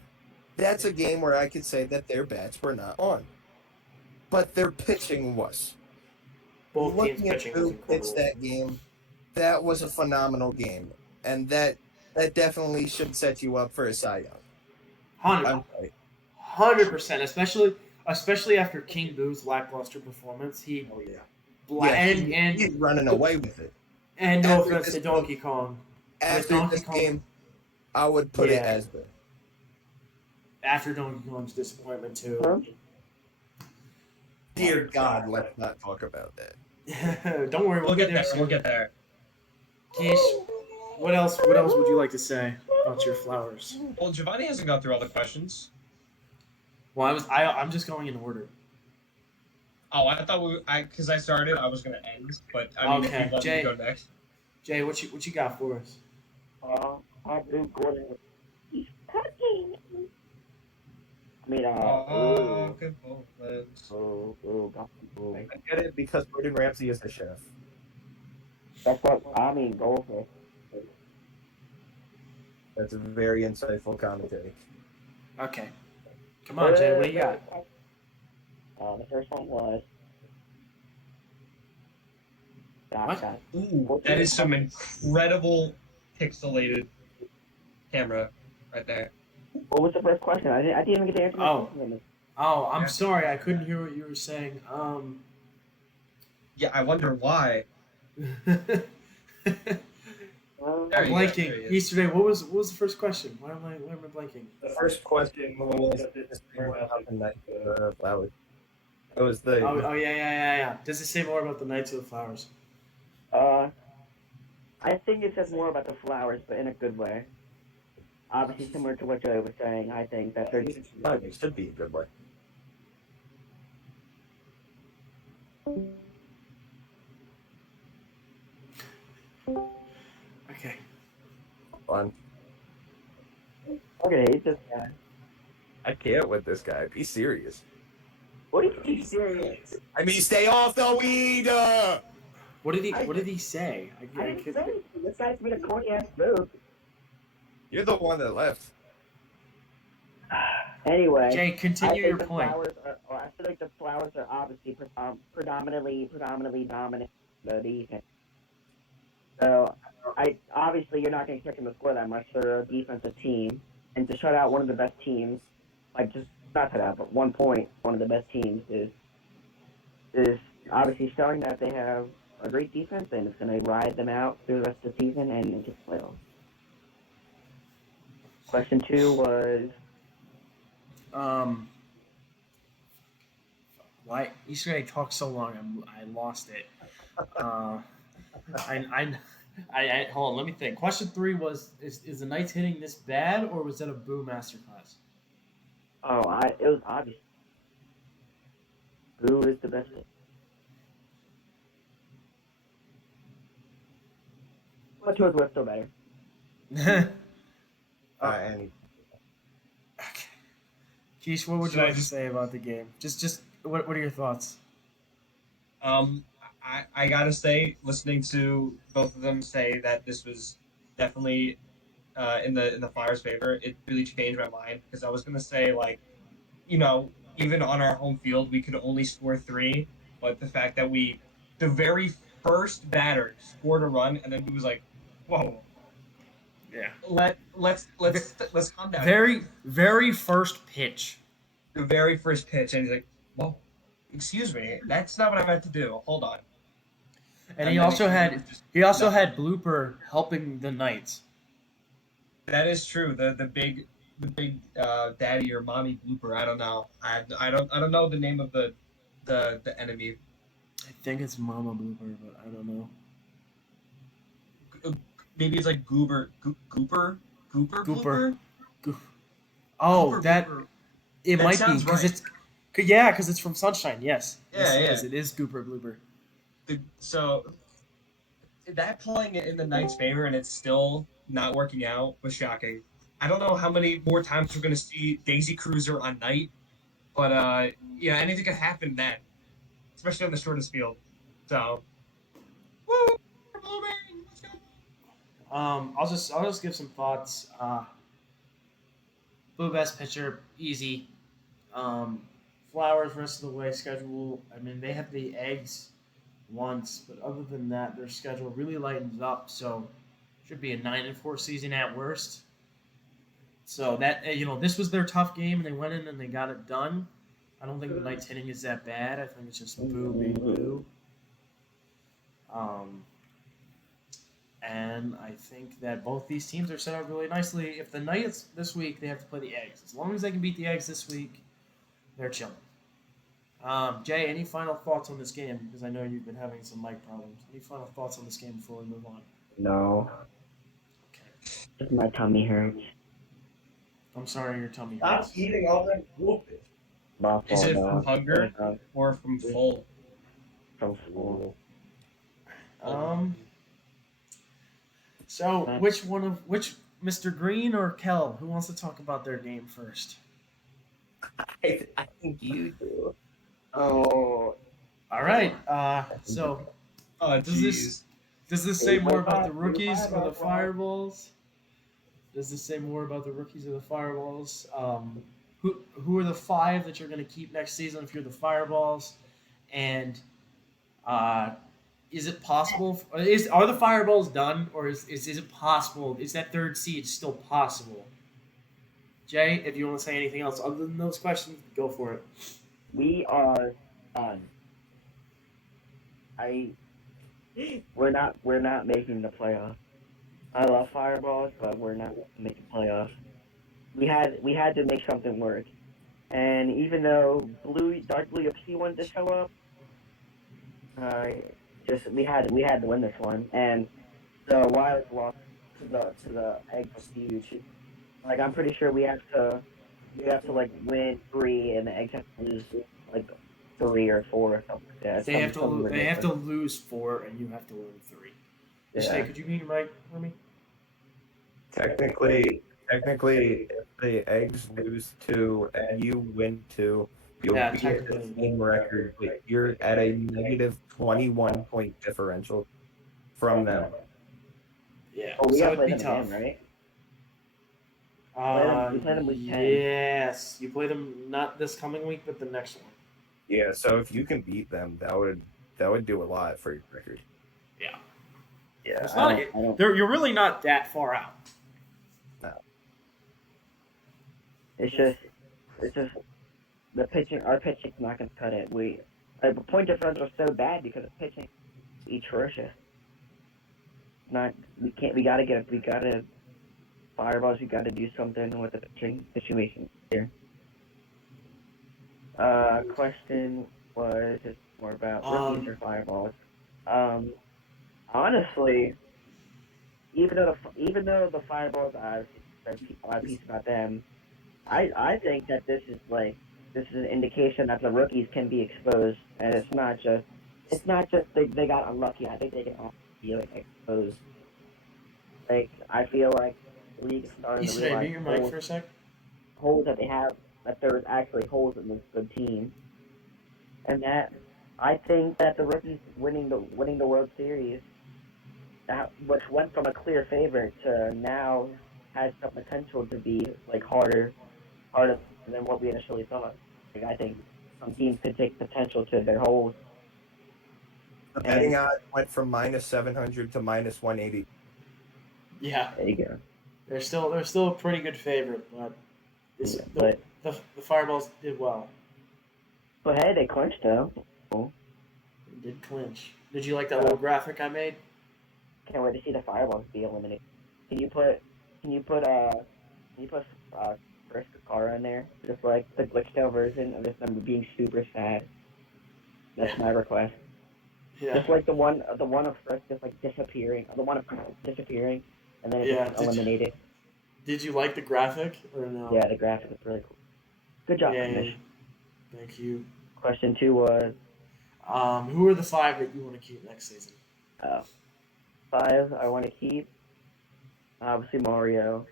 That's a game where I could say that their bats were not on. But their pitching was. Both teams Looking at pitching was who incredible. pitched that game, that was a phenomenal game. And that definitely should set you up for a Cy Young. 100%, especially after King Boo's lackluster performance. He Oh yeah. and He's running away with it. and no after offense this to Donkey Kong. After Donkey this Kong- game, I would put it Yeah. as the. After Donkey Kong's disappointment too. Huh? Dear God, let's not talk about that. Don't worry, We'll get there. soon. We'll get there. Keish, what else would you like to say about your Flowers? Well, Giovanni hasn't gone through all the questions. Well, I'm just going in order. Oh, I thought because I started, I was gonna end, but I mean, Okay, if you let Jay. me go next. Jay, what you got for us? I do Gordon. He's cooking. I mean, Oh, good bullets. got the I get it because Gordon Ramsay is the chef. That's what I mean. Goldfish. That's a very insightful commentary. Okay, come on, Jay, what do you got? The first one was. What? Ooh, that is some incredible pixelated camera right there. What was the first question? I didn't even get to answer the Oh. question. Oh, I'm sorry, I couldn't hear what you were saying. Yeah, I wonder why. I'm There you go, there he blanking. is. Yesterday, what was the first question? Why am I blanking? The first question was about the night flowers. It was the Oh yeah. Does it say more about the Knights or the Flowers? I think it says more about the Flowers, but in a good way. Obviously, similar to what Joey was saying, I think that they're it should be a good way. Okay. Fun. okay. It's just I can't with this guy. Be serious. what do you think? Serious? I mean, stay off the weed. What did he say? I didn't say anything. This guy's been a corny ass move. You're the one that left. Anyway. Jay, I continue think your the point. Flowers I feel like the Flowers are obviously predominantly dominant the defense. So, obviously you're not going to expect them to score that much. They're a defensive team, and to shut out one of the best teams, like just not shut out, but 1 point, one of the best teams is obviously showing that they have a great defense, and it's going to ride them out through the rest of the season and into the playoffs. Question 2 was. Why Easter egg talked so long? I lost it. Uh, I hold on. Let me think. Question 3 was: Is the Knights hitting this bad, or was that a boo masterclass? It was obvious. Boo is the best. But Taylor Swift still better. Okay. And Keish, what would Should you I like to just- say about the game? Just what are your thoughts? Um, I gotta say, listening to both of them say that this was definitely in the Flyers' favor, it really changed my mind because I was gonna say like, even on our home field we could only score 3, but the fact that the very first batter scored a run and then he was like, whoa, Yeah. let's calm down. Very first pitch. The very first pitch, and he's like, whoa, excuse me, that's not what I meant to do. Hold on. And And then it was just he also nothing. had Blooper helping the Knights. That is true. The big daddy or mommy blooper. I don't know. I don't know the name of the enemy. I think it's Mama Blooper, but I don't know. Maybe it's like Gooper Gooper. blooper. Go- Oh, Gooper that blooper. it That might be sounds because right. because it's from Sunshine. Yes, yes, Yeah, it yeah. is. It is Gooper Blooper. So that playing it in the Knights' favor and it's still not working out was shocking. I don't know how many more times we're gonna see Daisy Cruiser on Knight, but yeah, anything could happen then, especially on the shortest field. So, woo, we're moving. Let's go. I'll just give some thoughts. Blue best pitcher, easy. Um, Flowers rest of the way schedule. I mean, they have the eggs once, but other than that, their schedule really lightens up. So should be a 9-4 season at worst. So that this was their tough game, and they went in and they got it done. I don't think the Knights hitting is that bad. I think it's just boo being boo. Um, and I think that both these teams are set up really nicely. If the Knights this week, they have to play the Eggs. As long as they can beat the Eggs this week, they're chilling. Jay, any final thoughts on this game? Because I know you've been having some mic problems. Any final thoughts on this game before we move on? No, Okay. just my tummy hurts. I'm sorry your tummy stop hurts. eating all that whoopage. My Is fault, it from dog. hunger or from full? From school. So which Mr. Green or Kel? Who wants to talk about their game first? I think you do. Oh, All right. So Oh, Does this- jeez. does this say more about the 8.5, rookies or the 8.5, Fireballs? Does this say more about the rookies or the Fireballs? Who are the 5 that you're going to keep next season if you're the Fireballs? And is it possible? Are the Fireballs done, or is it possible? Is that 3rd seed still possible? Jay, if you want to say anything else other than those questions, go for it. We are done. We're not making the playoffs. I love Fireballs, but we're not making playoffs. We had to make something work. And even though Dark Blue FC wanted to show up, we had to win this one. And the Wild loss to the Eggs was huge. Like I'm pretty sure we have to like win 3, and the Eggs have to lose like 3 or 4 or something like that. They have to ridiculous. lose 4, and you have to win 3. Yeah. Jay, could you mute your mic for me? technically, if the Eggs lose 2 and you win 2, you'll Yeah, be at the technically. same record, but you're at a negative 21 point differential from them. Yeah. Oh, we so gotta it'd play be them tough. again, right? We play them week 10. Yes, you play them not this coming week, but the next one. Yeah, so if you can beat them, that would do a lot for your record. Yeah. Yeah, It's I not. don't. You're really not that far out. It's just the pitching. Our pitching's not gonna cut it. The point differential is so bad because of pitching. Atrocious. Not we can't. We gotta Fireballs. We gotta do something with the pitching situation here. Question was just more about Um, rookies or fireballs. Um, honestly, even though the fireballs are a lot of pieces about them, I think that this is an indication that the rookies can be exposed, and it's not just they got unlucky. I think they can also be like exposed. Like I feel like the league is starting to Easton, realize mute your mic for a sec. holes that they have, that there's actually holes in this good team, and that I think that the rookies winning the World Series, which went from a clear favorite to now has some potential to be like harder than what we initially thought. Like, I think some teams could take potential to their holes. The And betting odds went from -700 to -180. Yeah, there you go. they're still a pretty good favorite, but Yeah, but the Fireballs did well. hey, they clinched though. They did clinch. Did you like that little graphic I made? Can't wait to see the fireballs be eliminated. Can you put can you put uh can you put Chris Kakara in there? Just like the glitched out version of just them being super sad. That's Yeah. my request. Yeah. Just like the one of Frisk just like disappearing, the one of Chris disappearing, and then it Yeah, being eliminated. Did you like the graphic or no? Yeah, the graphic is really cool. Good job, Yeah. Kamish. Thank you. Question 2 was Who are the 5 that you want to keep next season? 5. I want to keep obviously Mario.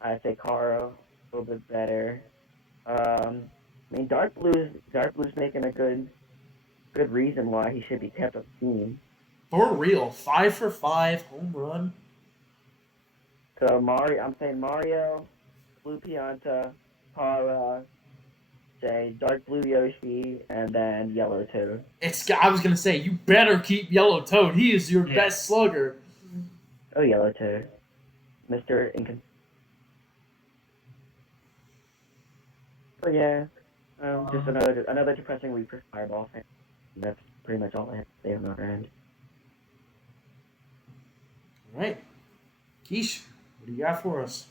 I say Kara a little bit better. I mean Dark Blue's making a good reason why he should be kept on the team. For real, 5 for 5 home run. So I'm saying Mario, Blue Pianta, Kara, say Dark Blue Yoshi, and then Yellow Toad. I was gonna say you better keep Yellow Toad. He is your Yeah. best slugger. Oh, Yellow Toad, Mr. Incon. But yeah, just another depressing week for Fireball fans. That's pretty much all I have to say on our end. All right, Keish, what do you got for us?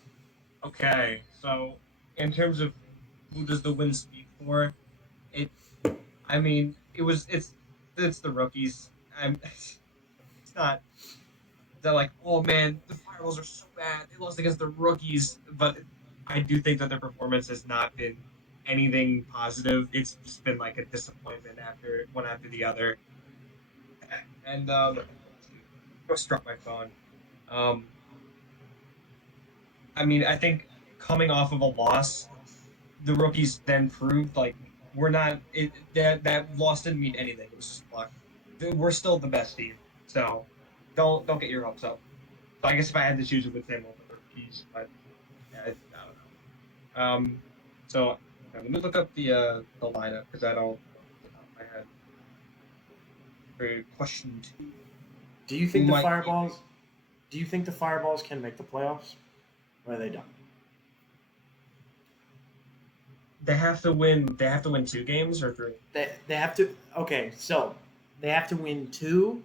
Okay, so in terms of who does the win speak for, I mean, it's the rookies. It's not. They're like, oh man, the Fireballs are so bad. They lost against the rookies, but I do think that their performance has not been anything positive. It's just been like a disappointment after the other. And I struck my phone. Um, I mean, I think coming off of a loss, the rookies then proved like we're not that loss didn't mean anything. It was just luck. We're still the best team, so don't get your hopes up. So I guess if I had to choose, it would say more for the rookies, but yeah, I don't know. So let me look up the lineup because I don't off the top of my head. For question 2, Do you who think the might be- Fireballs? Do you think the Fireballs can make the playoffs, or are they done? They have to win. They have to win 2 games or 3. They have to. Okay, so they have to win 2,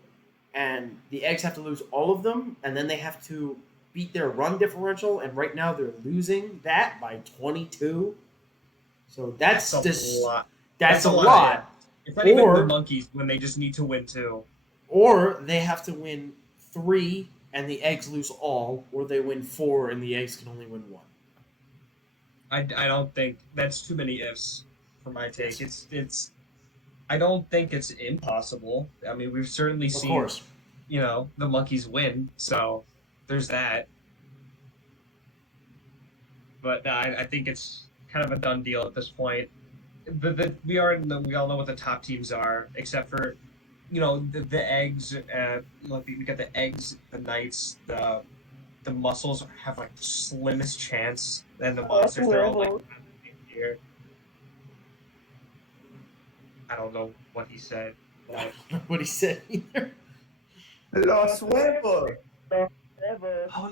and the Eggs have to lose all of them, and then they have to beat their run differential. And right now they're losing that by 22. So that's a just lot. that's a yeah. lot. It's not even Or- the Monkeys when they just need to win 2. Or they have to win 3 and the Eggs lose all, or they win 4 and the Eggs can only win 1. I don't think that's too many ifs for my take. Yes. It's I don't think it's impossible. I mean, we've certainly Of seen course. the Monkeys win, so there's that. But no, I think it's kind of a done deal at this point. We all know what the top teams are, except for the Eggs. We got the Eggs, the Knights, the Muscles have like the slimmest chance, and the Monsters they're all like here. I don't know what he said. But What he said either. Los huevos. oh,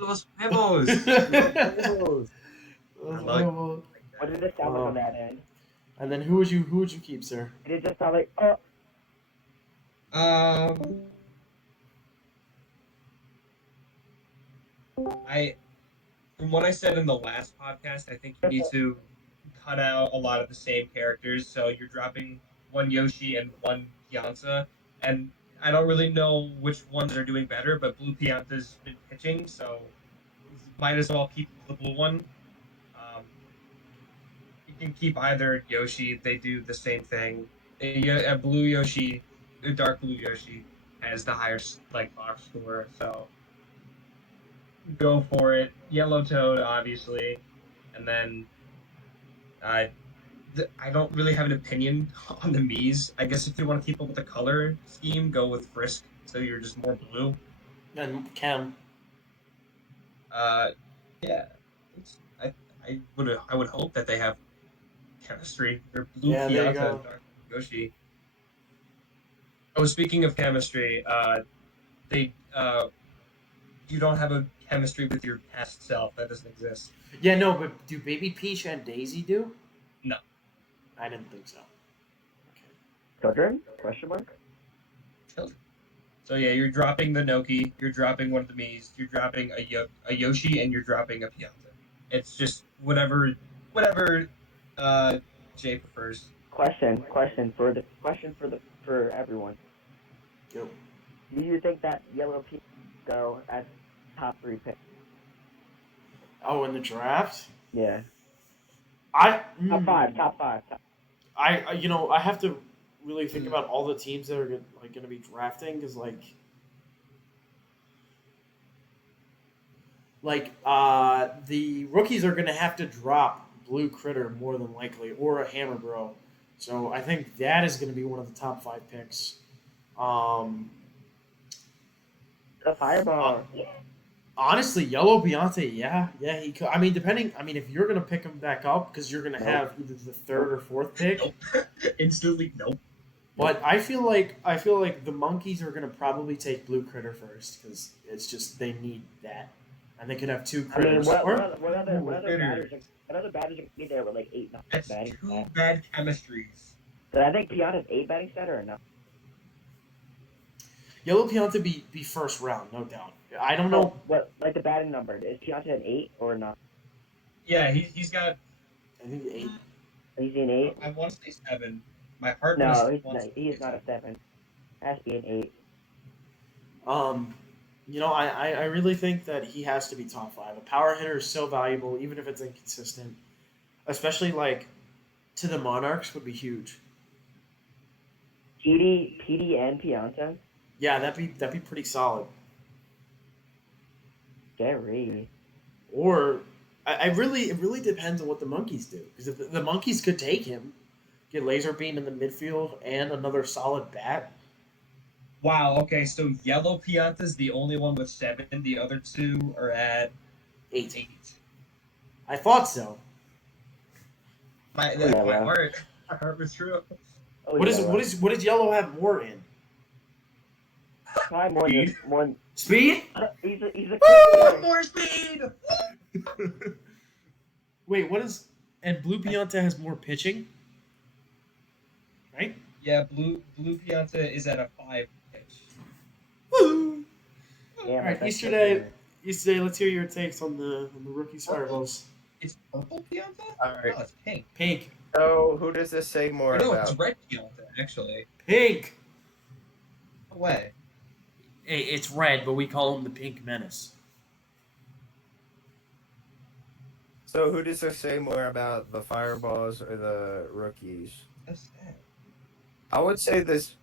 Los Huevos! Huevos. What did it sound like on that end? And then who would you keep, sir? Did it just sound like From what I said in the last podcast, I think you need to cut out a lot of the same characters. So you're dropping one Yoshi, and one Pianta. And I don't really know which ones are doing better, but Blue Pianta's been pitching, so might as well keep the blue one. Um, you can keep either Yoshi; they do the same thing. A blue Yoshi, a dark blue Yoshi, has the higher like box score, so go for it. Yellow Toad, obviously, and then I I don't really have an opinion on the Mii's. I guess if you want to keep up with the color scheme, go with Frisk, so you're just more blue. And Cam. Uh, yeah, it's, I would hope that they have chemistry. They're blue Yeah, there you Pianta go. and dark Yoshi. Oh, speaking of chemistry, they you don't have a chemistry with your past self. That doesn't exist. Yeah, no, but do Baby Peach and Daisy do? No. I didn't think so. Okay. Children? Question mark. Children. So yeah, you're dropping the Noki, you're dropping one of the Mii's, you're dropping a Yoshi, and you're dropping a Pianta. It's just whatever Jay prefers. Question for everyone. Go. Do you think that yellow P go as top 3 pick? Oh, in the draft? Yeah. Top Top 5. I have to really think about all the teams that are going to be drafting because the rookies are going to have to drop Blue Critter more than likely or a Hammer Bro. So I think that is going to be one of the top 5 picks. The Fireball. Honestly, Yellow Beyonce, yeah, he could. I mean, if you're gonna pick him back up because you're gonna have either the 3rd or 4th pick. Nope. Instantly, nope. But I feel like the Monkeys are gonna probably take Blue Critter first because it's just they need that, and they could have 2 I mean, critters. what Or- other batters are be there with like 8 That's batting 2 stats? bad chemistries. So I think Pianta's 8 batting stat or no? Yellow Pianta be first round, no doubt. I don't know. What like the batting number? Is Pianta an 8 or not? Yeah, he's got. I think 8. Is he an 8? I want to say 7. My heart. No, wants to he is say not a 7. Has to be an 8. I really think that he has to be top 5. A power hitter is so valuable, even if it's inconsistent. Especially to the Monarchs would be huge. PD and Pianta? Yeah, that'd be pretty solid. Gary. Or it really depends on what the Monkeys do. Because if the Monkeys could take him, get Laser Beam in the midfield and another solid bat. Wow. Okay, so Yellow Pianta's the only one with 7. The other 2 are at 8. I thought so. My heart was true. Oh, What yeah, does Yellow have more in? Probably more. Speed? He's a One more speed. Wait, what is? And Blue Pianta has more pitching, right? Yeah, Blue Pianta is at a 5 pitch. Woo! Yeah, All right, that's Easter good. Day. Easter Day. Let's hear your takes on the rookies fireballs. It's purple Pianta? All right. Oh, it's pink. Pink, So who does this say more No, about? it's red Pianta, actually. pink. No way. Hey, it's red, but we call him the Pink Menace. So who does this say more about, the Fireballs or the rookies? That's sad. I would say this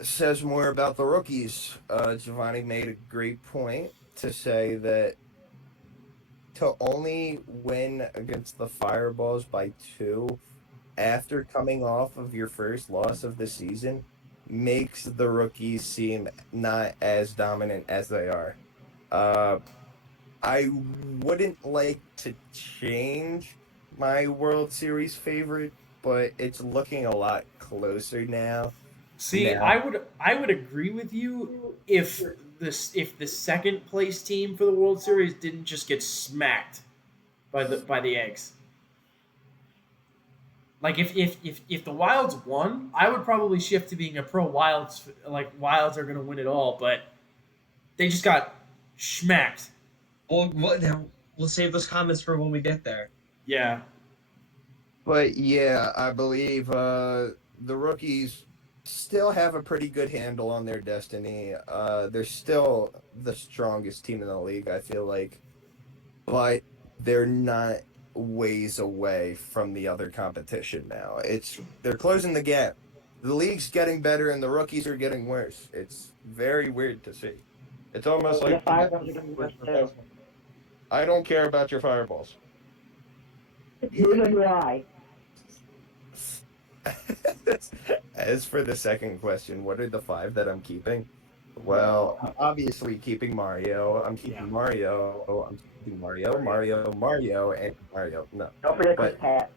says more about the rookies. Giovanni made a great point to say that to only win against the Fireballs by 2 after coming off of your first loss of the season makes the rookies seem not as dominant as they are. I wouldn't like to change my World Series favorite, but it's looking a lot closer now. See, Yeah. I would agree with you if the second place team for the World Series didn't just get smacked by the Eggs. Like if the Wilds won, I would probably shift to being a pro Wilds. Like Wilds are going to win it all, but they just got smacked. Well, we'll save those comments for when we get there. Yeah. But yeah, I believe the rookies still have a pretty good handle on their destiny. They're still the strongest team in the league, I feel like, but they're not ways away from the other competition now. They're closing the gap. The league's getting better and the rookies are getting worse. It's very weird to see. It's almost And the like Fireballs are getting worse too. I don't care about your fireballs. Neither do I. As for the second question, what are the 5 that I'm keeping? Well, I'm obviously keeping Mario. I'm keeping Yeah. Mario. I'm keeping Mario, and Mario. No. Don't forget Chris But Pat.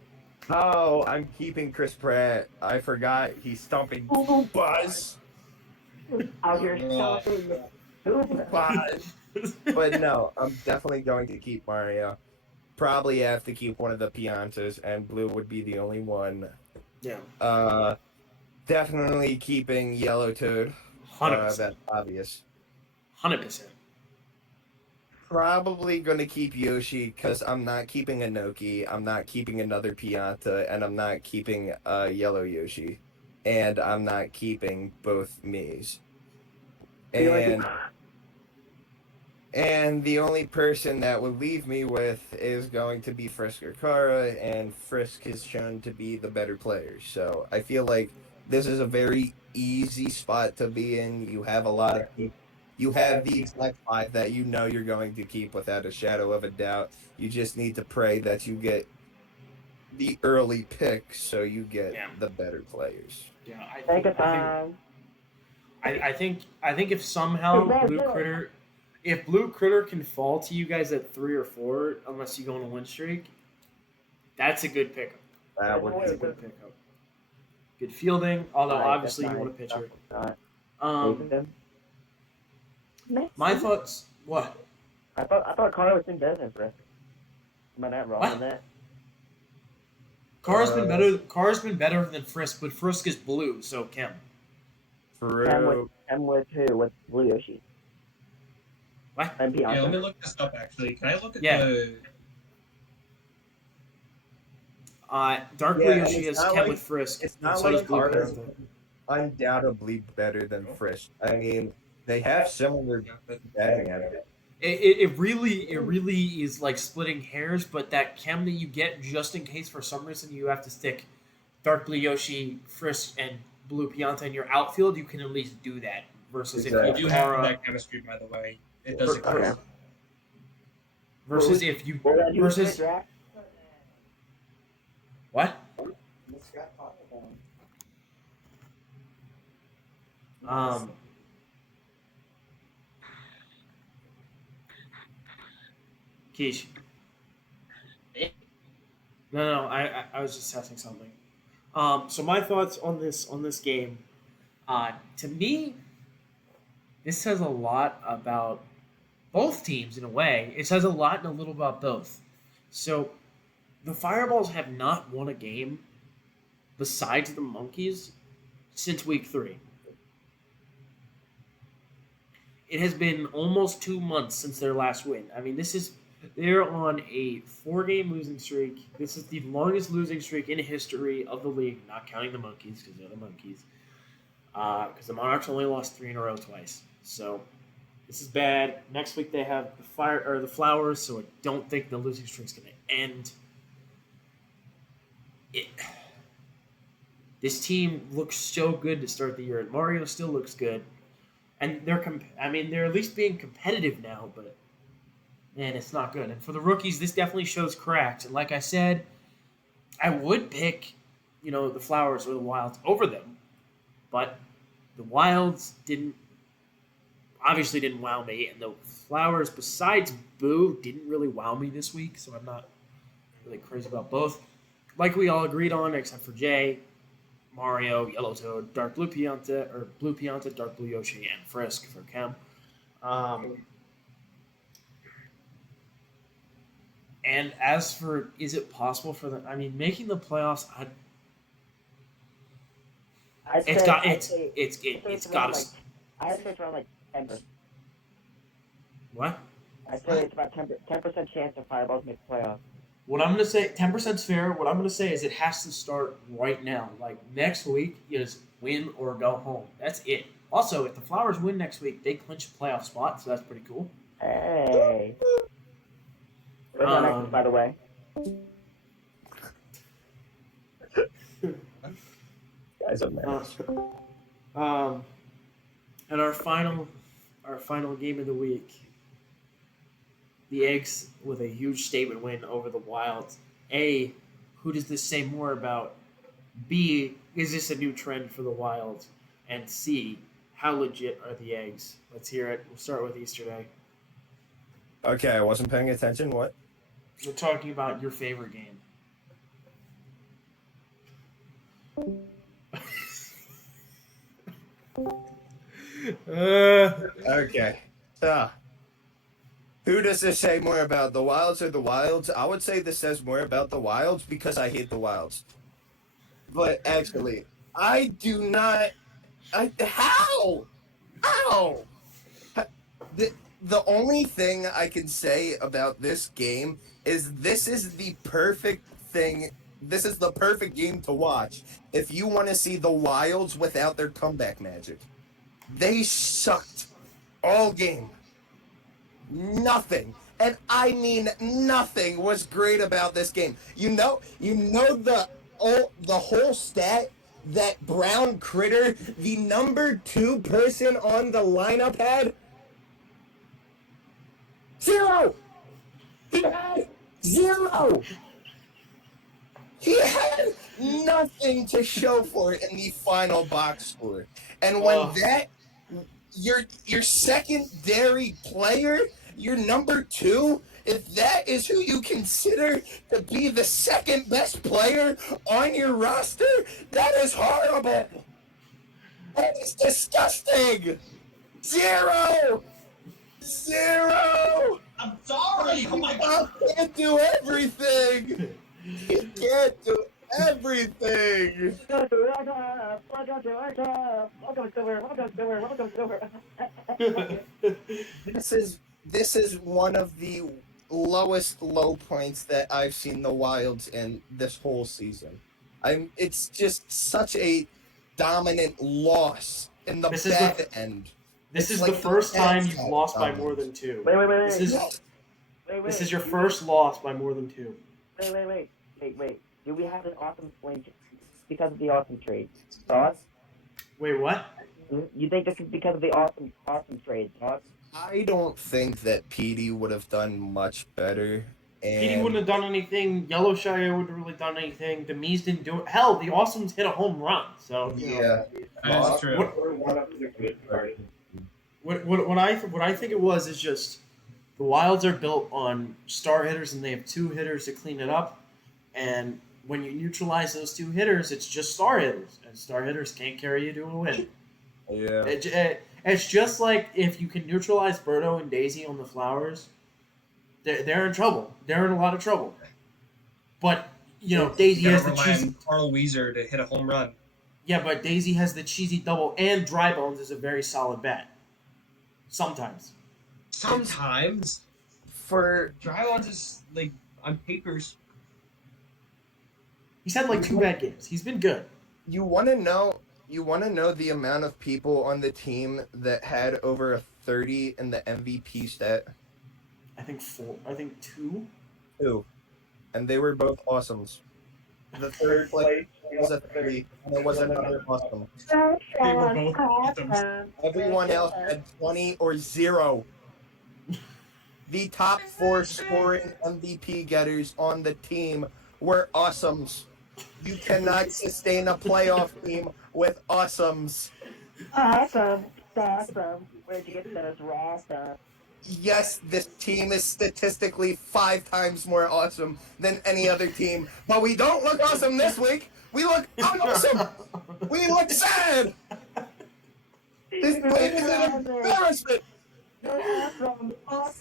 oh, I'm keeping Chris Pratt. I forgot he's stomping Buzz. Out here Oh. stopping. Who? Buzz. But no, I'm definitely going to keep Mario. Probably have to keep one of the Piantas, and Blue would be the only one. Yeah. Definitely keeping Yellow Toad. 100%. That's obvious. 100%. Probably going to keep Yoshi because I'm not keeping Inoki, I'm not keeping another Pianta, and I'm not keeping Yellow Yoshi. And I'm not keeping both Miis. And the only person that would leave me with is going to be Frisk or Kara, and Frisk has shown to be the better player. So I feel like this is a very easy spot to be in. You have a lot of people. You have the exact 5 that you know you're going to keep without a shadow of a doubt. You just need to pray that you get the early pick so you get Yeah. the better players. Yeah. Take a time. I think if somehow if Blue Critter can fall to you guys at 3 or 4, unless you go on a win streak, that's a good pickup. That would That's a be good pickup. Good fielding, although Nice, obviously that's you want a nice. pitcher. Not. My thoughts. What? I thought Carter was in business, bro. Am I not wrong What? on that? Carr's been better. Carr's been better than Frisk, but Frisk is blue, so Kim. True. I'm with who? With Blue Yoshi. What? And Yeah, let me Bianca. look this up actually. Can I look at Yeah. the Dark Yeah, Blue and Yoshi it's has not Kim like- with Frisk. It's and not so does like Blue Carter's Panther. undoubtedly better than Frisk. I mean, they have similar batting average. It really is like splitting hairs, but that chem that you get just in case for some reason you have to stick Dark Blue Yoshi, Frisk, and Blue Pianta in your outfield, you can at least do that. Versus Exactly. if you you have are that chemistry, by the way. It does Okay. exist. versus if you Well, then you versus draft. what? Keish. No, I was just testing something. So my thoughts on this game, to me, this says a lot about both teams in a way. It says a lot and a little about both. So, the Fireballs have not won a game besides the Monkeys since week 3. It has been almost 2 months since their last win. I mean, they're on a 4-game losing streak. This is the longest losing streak in history of the league, not counting the Monkeys because they're the Monkeys. Because the Monarchs only lost 3 in a row twice. So this is bad. Next week they have the Flowers, so I don't think the losing streak's going to end. This team looks so good to start the year, and Mario still looks good. And they're at least being competitive now, but man, it's not good. And for the rookies, this definitely shows cracks. And like I said, I would pick, the Flowers or the Wilds over them, but the Wilds obviously didn't wow me, and the Flowers, besides Boo, didn't really wow me this week. So I'm not really crazy about both. Like we all agreed on, except for Jay, Mario, Yellow Toad, Dark Blue Pianta, or Blue Pianta, Dark Blue Yoshi, and Frisk for Chem. And as for, is it possible for them? I mean, making the playoffs, it's got to. I'd say it's around 10%. What? I'd say it's about 10% chance of Fireballs make the playoffs. What I'm gonna say, 10% is fair. What I'm gonna say is it has to start right now. Like next week is win or go home. That's it. Also, if the Flowers win next week, they clinch a playoff spot, so that's pretty cool. Hey. Where's our next, by the way? Guys are mad. And our final game of the week, the Eggs with a huge statement win over the Wild. A, who does this say more about? B, is this a new trend for the Wild? And C, how legit are the Eggs? Let's hear it. We'll start with Easter Day. Okay, I wasn't paying attention. What? We're talking about your favorite game. Okay. Who does this say more about, the Wilds or the Wilds? I would say this says more about the Wilds because I hate the Wilds. But actually, I do not. How? How? The only thing I can say about this game is this is the perfect thing. This is the perfect game to watch if you want to see the Wilds without their comeback magic. They sucked all game. Nothing, and I mean nothing, was great about this game. You know the whole stat that Brown Critter, the number 2 person on the lineup, had 0. He had 0. He had nothing to show for it in the final box score. And when your secondary player, your number 2, if that is who you consider to be the second best player on your roster, that is horrible. That is disgusting. 0. I'm sorry. Oh my You god. can't do everything. You can't do everything. This is one of the lowest low points that I've seen the Wilds in this whole season. It's just such a dominant loss in the This is bad end. This It's is like the first the time bad you've side lost by dominance. more than 2. Wait. This is your first loss by more than 2. Wait. Do we have an awesome point because of the awesome trade? Thoughts? Wait, what? You think this is because of the awesome trade? Thoughts? I don't think that Petey would have done much better. And Petey wouldn't have done anything. Yellowshire wouldn't have really done anything. The Mies didn't do it. Hell, the Awesomes hit a home run. So you know. Yeah, That is true. What I think it was is just the Wilds are built on star hitters and they have 2 hitters to clean it up. And when you neutralize those 2 hitters, it's just star hitters, and star hitters can't carry you to a win. yeah. It's just like if you can neutralize Berto and Daisy on the Flowers, they're in trouble. They're in a lot of trouble. But Daisy You has gotta the rely cheesy. on Carl Weezer to hit a home run. Yeah, but Daisy has the cheesy double, and Dry Bones is a very solid bat. Sometimes. Sometimes. For Drywan's is like on papers. He's had like 2 bad games. He's been good. you want to know the amount of people on the team that had over a 30 in the MVP stat? I think 4. I think 2. 2. And they were both awesomes. The third place was a 30, and it was another awesome. They were both awesome. Everyone else had 20 or 0. The top 4 scoring MVP getters on the team were awesomes. You cannot sustain a playoff team with awesomes. Awesome. Where'd you get those Rasta? Yes, this team is statistically 5 times more awesome than any other team, but we don't look awesome this week. We look unawesome. We look sad. This team is an embarrassment.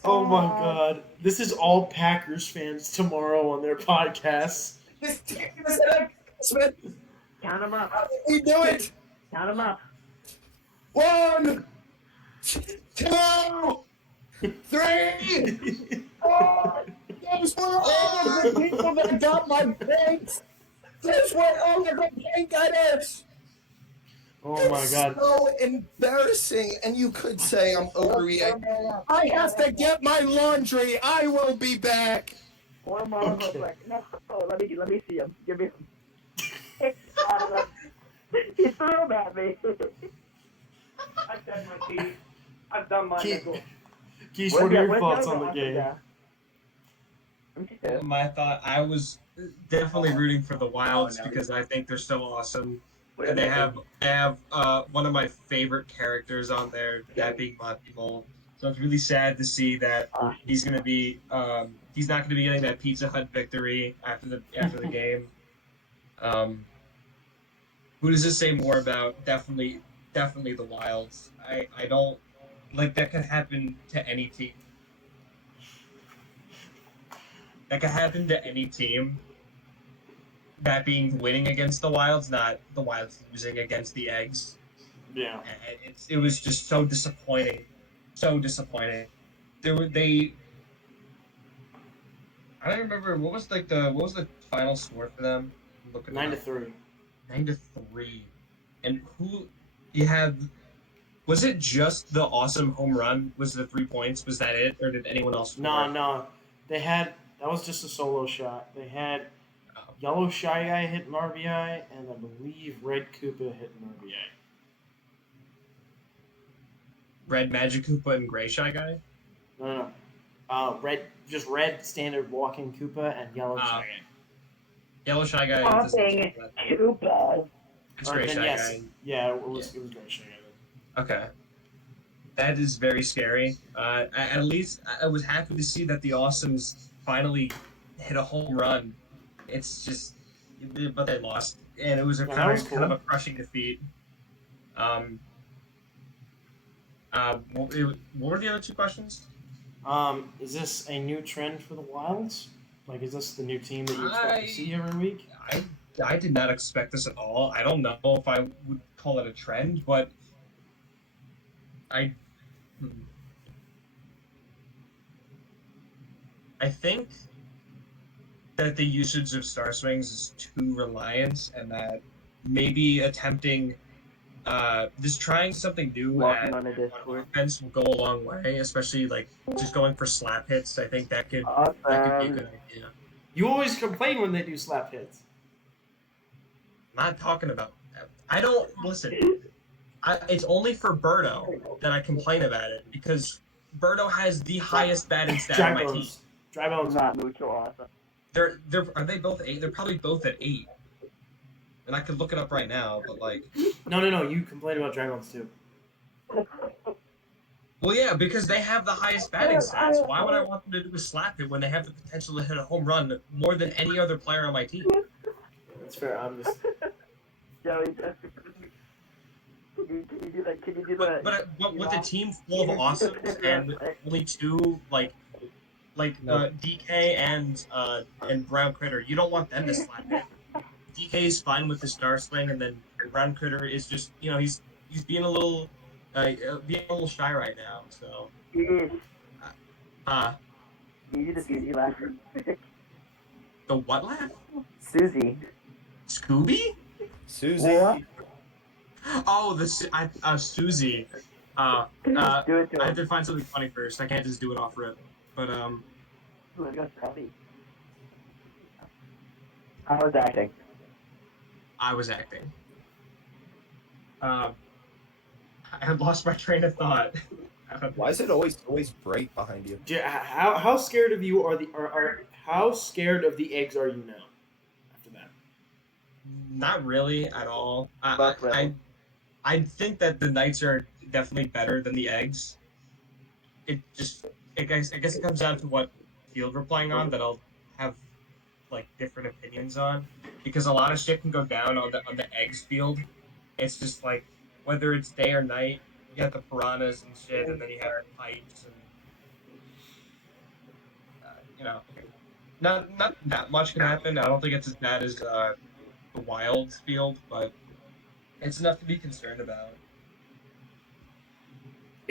Oh my god. This is all Packers fans tomorrow on their podcasts. This team is an embarrassment. Count them up. How did we do it? Count them up. 1, 2, 3, 4, Those were all of the people that got my points. Those were all of the point getters. Oh my god. So embarrassing, and you could say I'm overreacting. I have to get my laundry. I will be back. One more Okay. quick. No, let me see him. Give me him. He threw him at me. I've done my tea. I've done my Keith, nickel. Keith, what are your thoughts on the other game? guy? Me too. My thought, I was definitely rooting for the Wilds because I think they're so awesome. And they have one of my favorite characters on there, that being Monty Mole. So it's really sad to see that he's gonna be he's not gonna be getting that Pizza Hut victory after the game. Who does this say more about? Definitely the Wilds. I don't like that could happen to any team. That could happen to any team. That being winning against the Wilds, not the Wilds losing against the Eggs. Yeah. It was just so disappointing. So disappointing. They I don't remember what was the final score for them? I'm looking 9-3. 9-3. And who you had was it just the awesome home run? Was the 3 points? Was that it? Or did anyone else score? No. They had that was just a solo shot. They had Yellow Shy Guy hit an RBI, and I believe Red Koopa hit an RBI. Red Magic Koopa and Gray Shy Guy? No. Red standard walking Koopa and Yellow Shy Guy. Yellow Shy Guy. Popping Koopa. It's Gray Shy yes. Guy. Yeah, it was Gray Shy Guy. Okay. That is very scary. At least I was happy to see that the Awesomes finally hit a home run. It's just, but they lost, and it was a kind of a crushing defeat. What were the other two questions? Is this a new trend for the Wilds? Like, is this the new team that you expect to see every week? I did not expect this at all. I don't know if I would call it a trend, but I think that the usage of Star Swings is too reliant, and that maybe attempting just trying something new at offense will go a long way, especially like just going for slap hits. I think that could be a good idea. You always complain when they do slap hits. I'm not talking about that. I don't listen. It's only for Birdo that I complain about it because Birdo has the highest batting stat on my team. Dry bones. Not mucho awesome. Are they both 8? They're probably both at 8. And I could look it up right now, but like. No. You complain about Dry Bones too. Well, yeah, because they have the highest batting stats. Why would I want them to do a slap hit when they have the potential to hit a home run more than any other player on my team? That's fair. I'm just. Joey, can you do that? But with a team full of awesomes and only two DK and Brown Critter, you don't want them to slap hit. DK is fine with the Star Swing, and then Brown Critter is just he's being a little shy right now. So. He is. You do the Susie laugh. The what laugh? Susie. Scooby? Susie. What? Oh, Susie. Do it to I him. have to find something funny first. I can't just do it off rip. But Ooh, I got Sally. I was acting. I was acting. I had lost my train of thought. Why is it always bright behind you? How scared of you how scared of the Eggs are you now? After that. Not really at all. Not really. I think that the Knights are definitely better than the Eggs. I guess it comes down to what field we're playing on that I'll have like different opinions on, because a lot of shit can go down on the Eggs field. It's just like whether it's day or night, you got the piranhas and shit, and then you have pipes and not that much can happen. I don't think it's as bad as the Wilds field, but it's enough to be concerned about.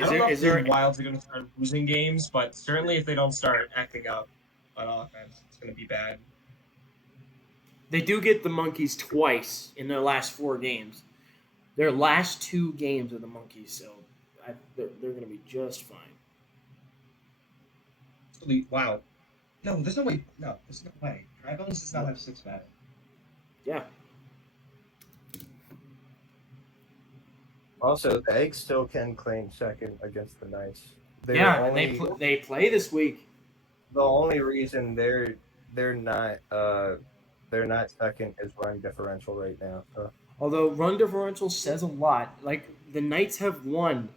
I don't know if the Wilds are going to start losing games, but certainly if they don't start acting up, on offense. It's going to be bad. They do get the Monkeys twice in their last 4 games. Their last 2 games are the Monkeys, so they're going to be just fine. Wow. No, there's no way. No, there's no way. Dragons does not have 6 batting. Yeah. Also, the Eggs still can claim second against the Knights. Yeah, and they play this week. The only reason they're not second is run differential right now. So. Although run differential says a lot. Like, the Knights have won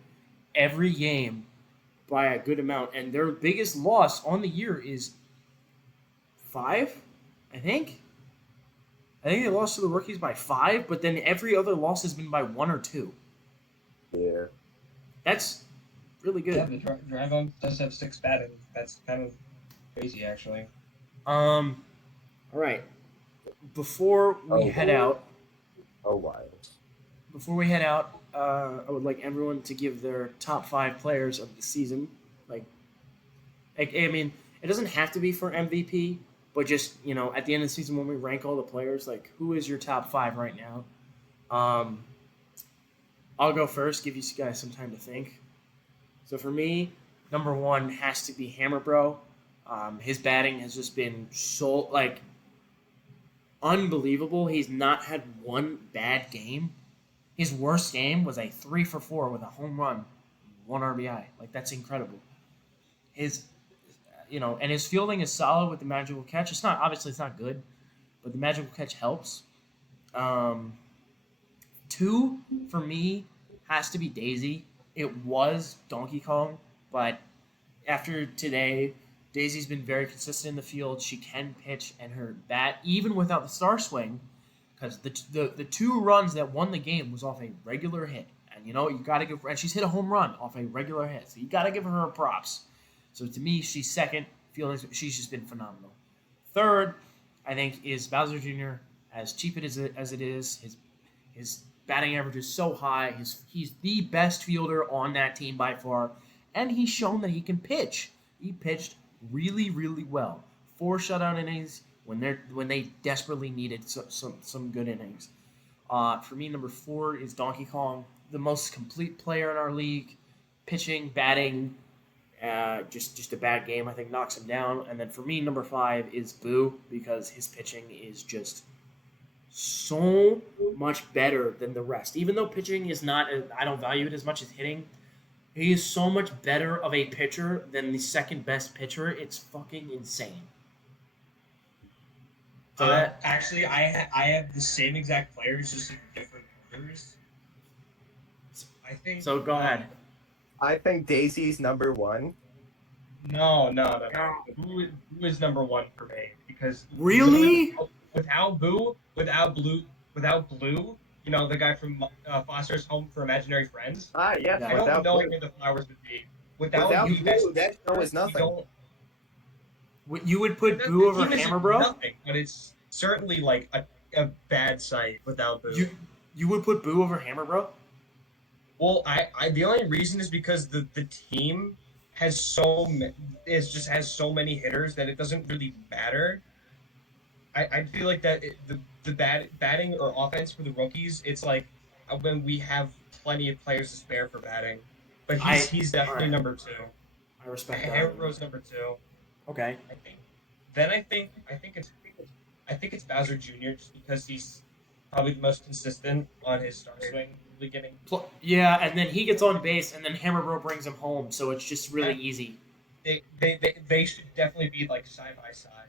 every game by a good amount, and their biggest loss on the year is 5, I think. I think they lost to the Rookies by 5, but then every other loss has been by 1 or 2. Yeah. That's really good. Yeah, the Dragon does have 6 batting. That's kind of crazy, actually. All right. Before we head out, I would like everyone to give their top 5 players of the season. Like, I mean, it doesn't have to be for MVP, but just, at the end of the season when we rank all the players, like, who is your top 5 right now? I'll go first, give you guys some time to think. So for me, number 1 has to be Hammer Bro. His batting has just been so, unbelievable. He's not had one bad game. His worst game was a 3-for-4 with a home run, 1 RBI. That's incredible. And his fielding is solid with the magical catch. It's not good, but the magical catch helps. 2 for me has to be Daisy. It was Donkey Kong, but after today, Daisy's been very consistent in the field. She can pitch, and her bat, even without the star swing, because the 2 runs that won the game was off a regular hit, and you got to give. And she's hit a home run off a regular hit, so you got to give her props. So to me, she's second. Fielding, she's just been phenomenal. Third, I think, is Bowser Jr. As cheap as it is, his batting average is so high. He's the best fielder on that team by far, and he's shown that he can pitch. He pitched really, really well. 4 shutout innings when they desperately needed some good innings. For me, number 4 is Donkey Kong, the most complete player in our league, pitching, batting. Just a bad game, I think, knocks him down. And then for me, number 5 is Boo, because his pitching is just so much better than the rest. Even though pitching is not, I don't value it as much as hitting, he is so much better of a pitcher than the second best pitcher. It's fucking insane. So actually, I have the same exact players, just in different orders. I think. So go ahead. I think Daisy's number 1. No. Who is number 1 for me? Because really, without Blue, the guy from Foster's Home for Imaginary Friends. Yes. I don't know where the flowers would be. Without Blue, that show is nothing. You would put Boo over Hammer Bro? Nothing, but it's certainly a bad sight without Boo. You would put Boo over Hammer Bro? Well, I the only reason is because the team has so many hitters that it doesn't really matter. I feel like that the batting or offense for the rookies, it's like when we have plenty of players to spare for batting, but he's definitely number 2. I respect that. Hammer Bro's number 2. Okay. I think it's Bowser Jr. just because he's probably the most consistent on his star swing. Yeah, and then he gets on base, and then Hammer Bro brings him home, so it's just really easy. They should definitely be side by side.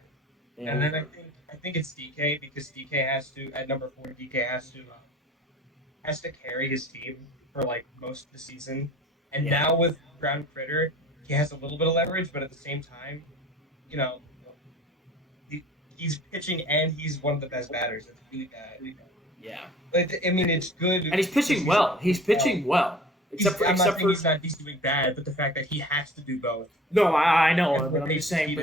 Yeah. And then I think it's DK, because DK has to, at number 4, DK has to carry his team for most of the season. And now with Ground Critter, he has a little bit of leverage, but at the same time, he's pitching and he's one of the best batters. It's really bad. Yeah. I mean, it's good. And he's pitching well. He's pitching well. I'm not saying he's doing bad, but the fact that he has to do both. No, I know. But I'm just saying,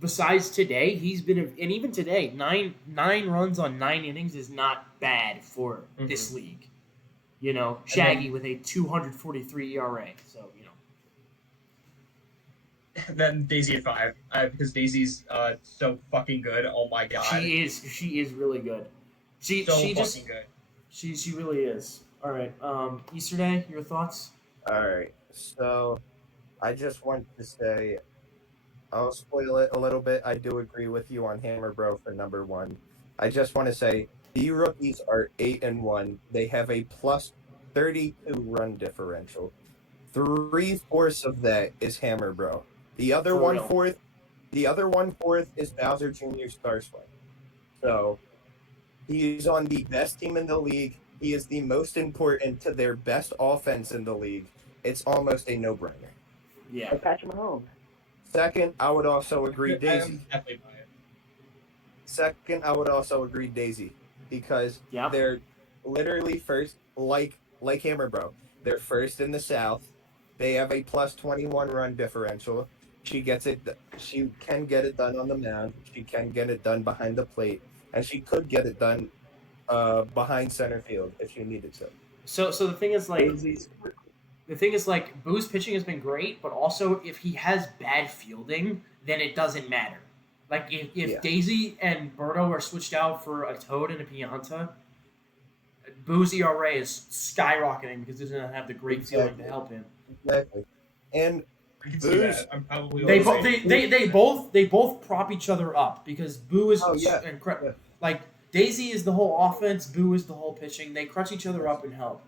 besides today, he's been, and even today, nine runs on 9 innings is not bad for this league. Shaggy with a 243 ERA. So, then Daisy at 5, because Daisy's so fucking good. Oh my god, She is really good. She so she fucking just good. she really is. All right. Easter Day, your thoughts? All right. So I just want to say, I'll spoil it a little bit. I do agree with you on Hammer Bro for number one. I just want to say the rookies are 8-1. They have a plus 32 run differential. 3/4 of that is Hammer Bro. The other For one real. fourth, the other 1/4 is Bowser Jr. Star Swing. So he's on the best team in the league. He is the most important to their best offense in the league. It's almost a no-brainer. Yeah. Like Patrick Mahomes. Second, I would also agree Daisy. I'm definitely by it. Second, I would also agree Daisy because Yep. they're literally first, like Hammer Bro. They're first in the South. They have a plus 21 run differential. She gets it. She can get it done on the mound. She can get it done behind the plate, and she could get it done behind center field if she needed to. So the thing is like Daisy's Boo's pitching has been great, but also if he has bad fielding, then it doesn't matter. Like if Yeah. Daisy and Berto are switched out for a Toad and a Pianta, Boo's ERA is skyrocketing because he doesn't have the great fielding to Exactly. help him. exactly, and I can see Boo's- that. I'm probably They overrated. they both prop each other up because Boo is Oh, yeah. incredible. Yeah. Like Daisy is the whole offense, Boo is the whole pitching. They crunch each other up and help.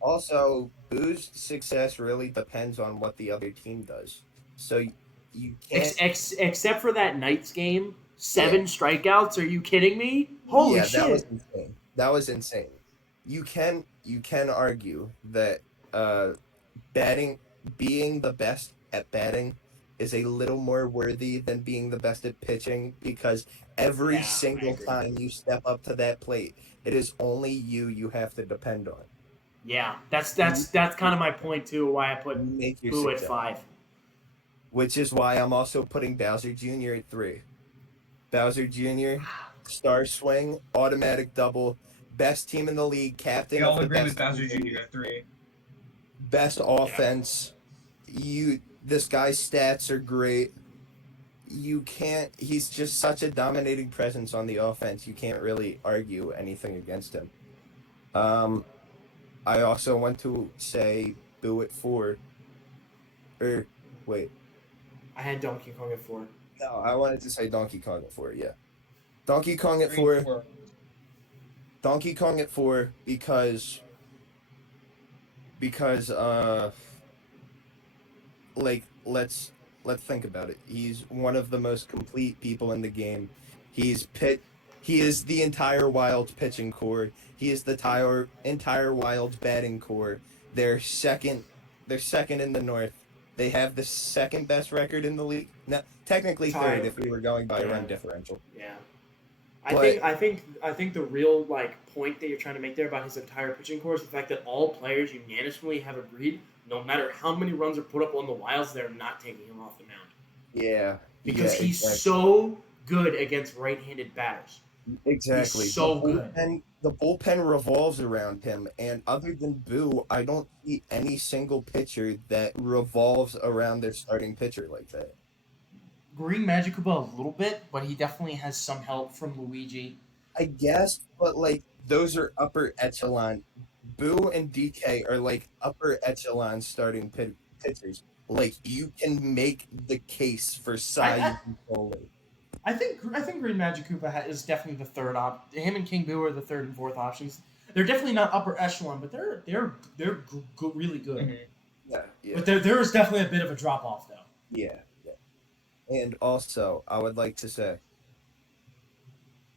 also Boo's success really depends on what the other team does. So you can't. Except for that Knights game, 7 strikeouts. Are you kidding me? Holy shit! That was insane. That was insane. You can argue that batting, being the best at batting, is a little more worthy than being the best at pitching because every Yeah, I single agree. time you step up to that plate, it is only you have to depend on. Yeah, that's kind of my point too. Why I put Make your Boo at success. 5. Which is why I'm also putting Bowser Jr. at 3. Bowser Jr. Star swing, automatic double, best team in the league, captain We of all the agree best with Bowser team in the Jr. at 3. best offense. This guy's stats are great. You can't. He's just such a dominating presence on the offense. You can't really argue anything against him. I also want to say Boo at 4. Or wait, I had Donkey Kong at 4. no, I wanted to say Donkey Kong at 4. Yeah, Donkey Kong at 3 and 4. Donkey Kong at 4 because like let's think about it. He's one of the most complete people in the game. He is the entire Wild pitching core. He is the entire Wild batting core. They're second in the North. They have the second best record in the league. No, technically Tied. third if we were going by Yeah. run differential. Yeah. But- I think the real point that you're trying to make there about his entire pitching core is the fact that all players unanimously have agreed, no matter how many runs are put up on the Wilds, they're not taking him off the mound Yeah. because yeah, he's exactly. so good against right-handed batters. Exactly. He's so good. The bullpen revolves around him, and other than Boo, I don't see any single pitcher that revolves around their starting pitcher like that. Green Magicuba a little bit, but he definitely has some help from Luigi. I guess, but those are upper echelon. Boo and DK are upper echelon starting pitchers. You can make the case for Cy Young. I think Green Magicuba is definitely the third him and King Boo are the third and fourth options. They're definitely not upper echelon, but they're really good. Mhm. Yeah. But there is definitely a bit of a drop off though. Yeah. And also, I would like to say,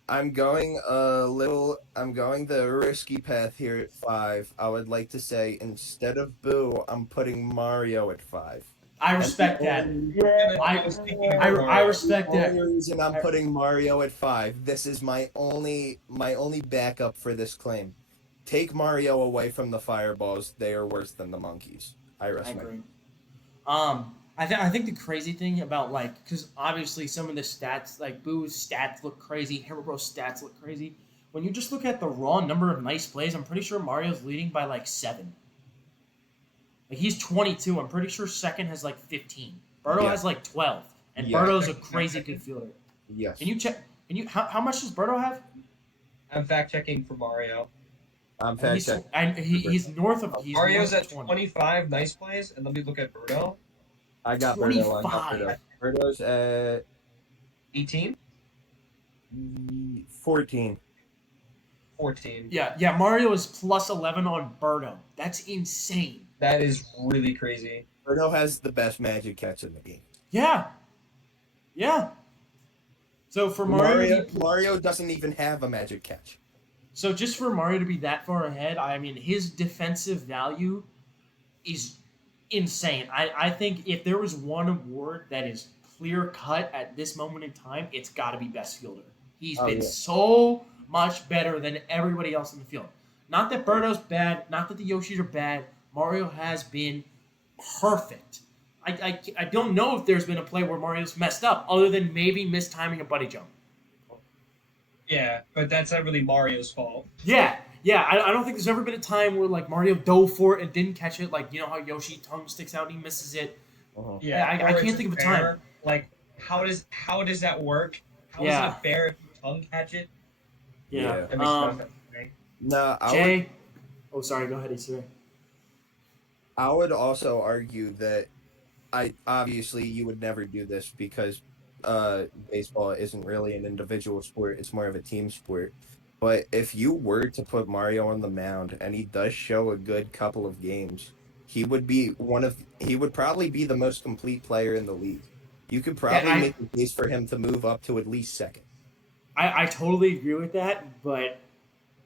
I'm going the risky path here at 5. I would like to say instead of Boo, I'm putting Mario at 5. I respect that. Yeah. I respect The that. only reason I'm putting Mario at 5. This is my only backup for this claim. Take Mario away from the Fireballs; they are worse than the Monkeys. I I rest my. agree. I think the crazy thing about because obviously some of the stats Boo's stats look crazy, Hammer Bros stats look crazy. When you just look at the raw number of nice plays, I'm pretty sure Mario's leading by 7. He's 22. I'm pretty sure second has 15. Berto Yeah. has like 12, and Yeah. Berto's a crazy good fielder. Yes. Can you check? How much does Berto have? I'm fact checking for Mario. I'm And fact he's north of Mario's north at of 20. 25 nice plays, and let me look at Birdo. I got Birdo. 25. Birdo's at 18, 14. 14. Yeah. Mario is plus 11 on Berto. That's insane. That is really crazy. Birdo has the best magic catch in the game. Yeah. So for Mario, Mario doesn't even have a magic catch. so just for Mario to be that far ahead, I mean, his defensive value is insane. I think if there was one award that is clear cut at this moment in time, it's got to be best fielder. He's been so much better than everybody else in the field. Not that Birdo's bad, not that the Yoshis are bad. Mario has been perfect. I don't know if there's been a play where Mario's messed up, other than maybe mistiming a buddy jump. Yeah, but that's not really Mario's fault. Yeah. I don't think there's ever been a time where like Mario dove for it and didn't catch it. Like, you know how Yoshi tongue sticks out and he misses it. Uh-huh. Yeah, I or can't it's think of a fair. time. Like, how does that work? How is Yeah. it fair if you tongue catch it? Yeah. That makes no sense to me. No, Jay. Oh, sorry. Go ahead, Issa. I would also argue that obviously you would never do this because baseball isn't really an individual sport, it's more of a team sport. But if you were to put Mario on the mound and he does show a good couple of games, he would probably be the most complete player in the league. You could probably make a case for him to move up to at least second. I totally agree with that, but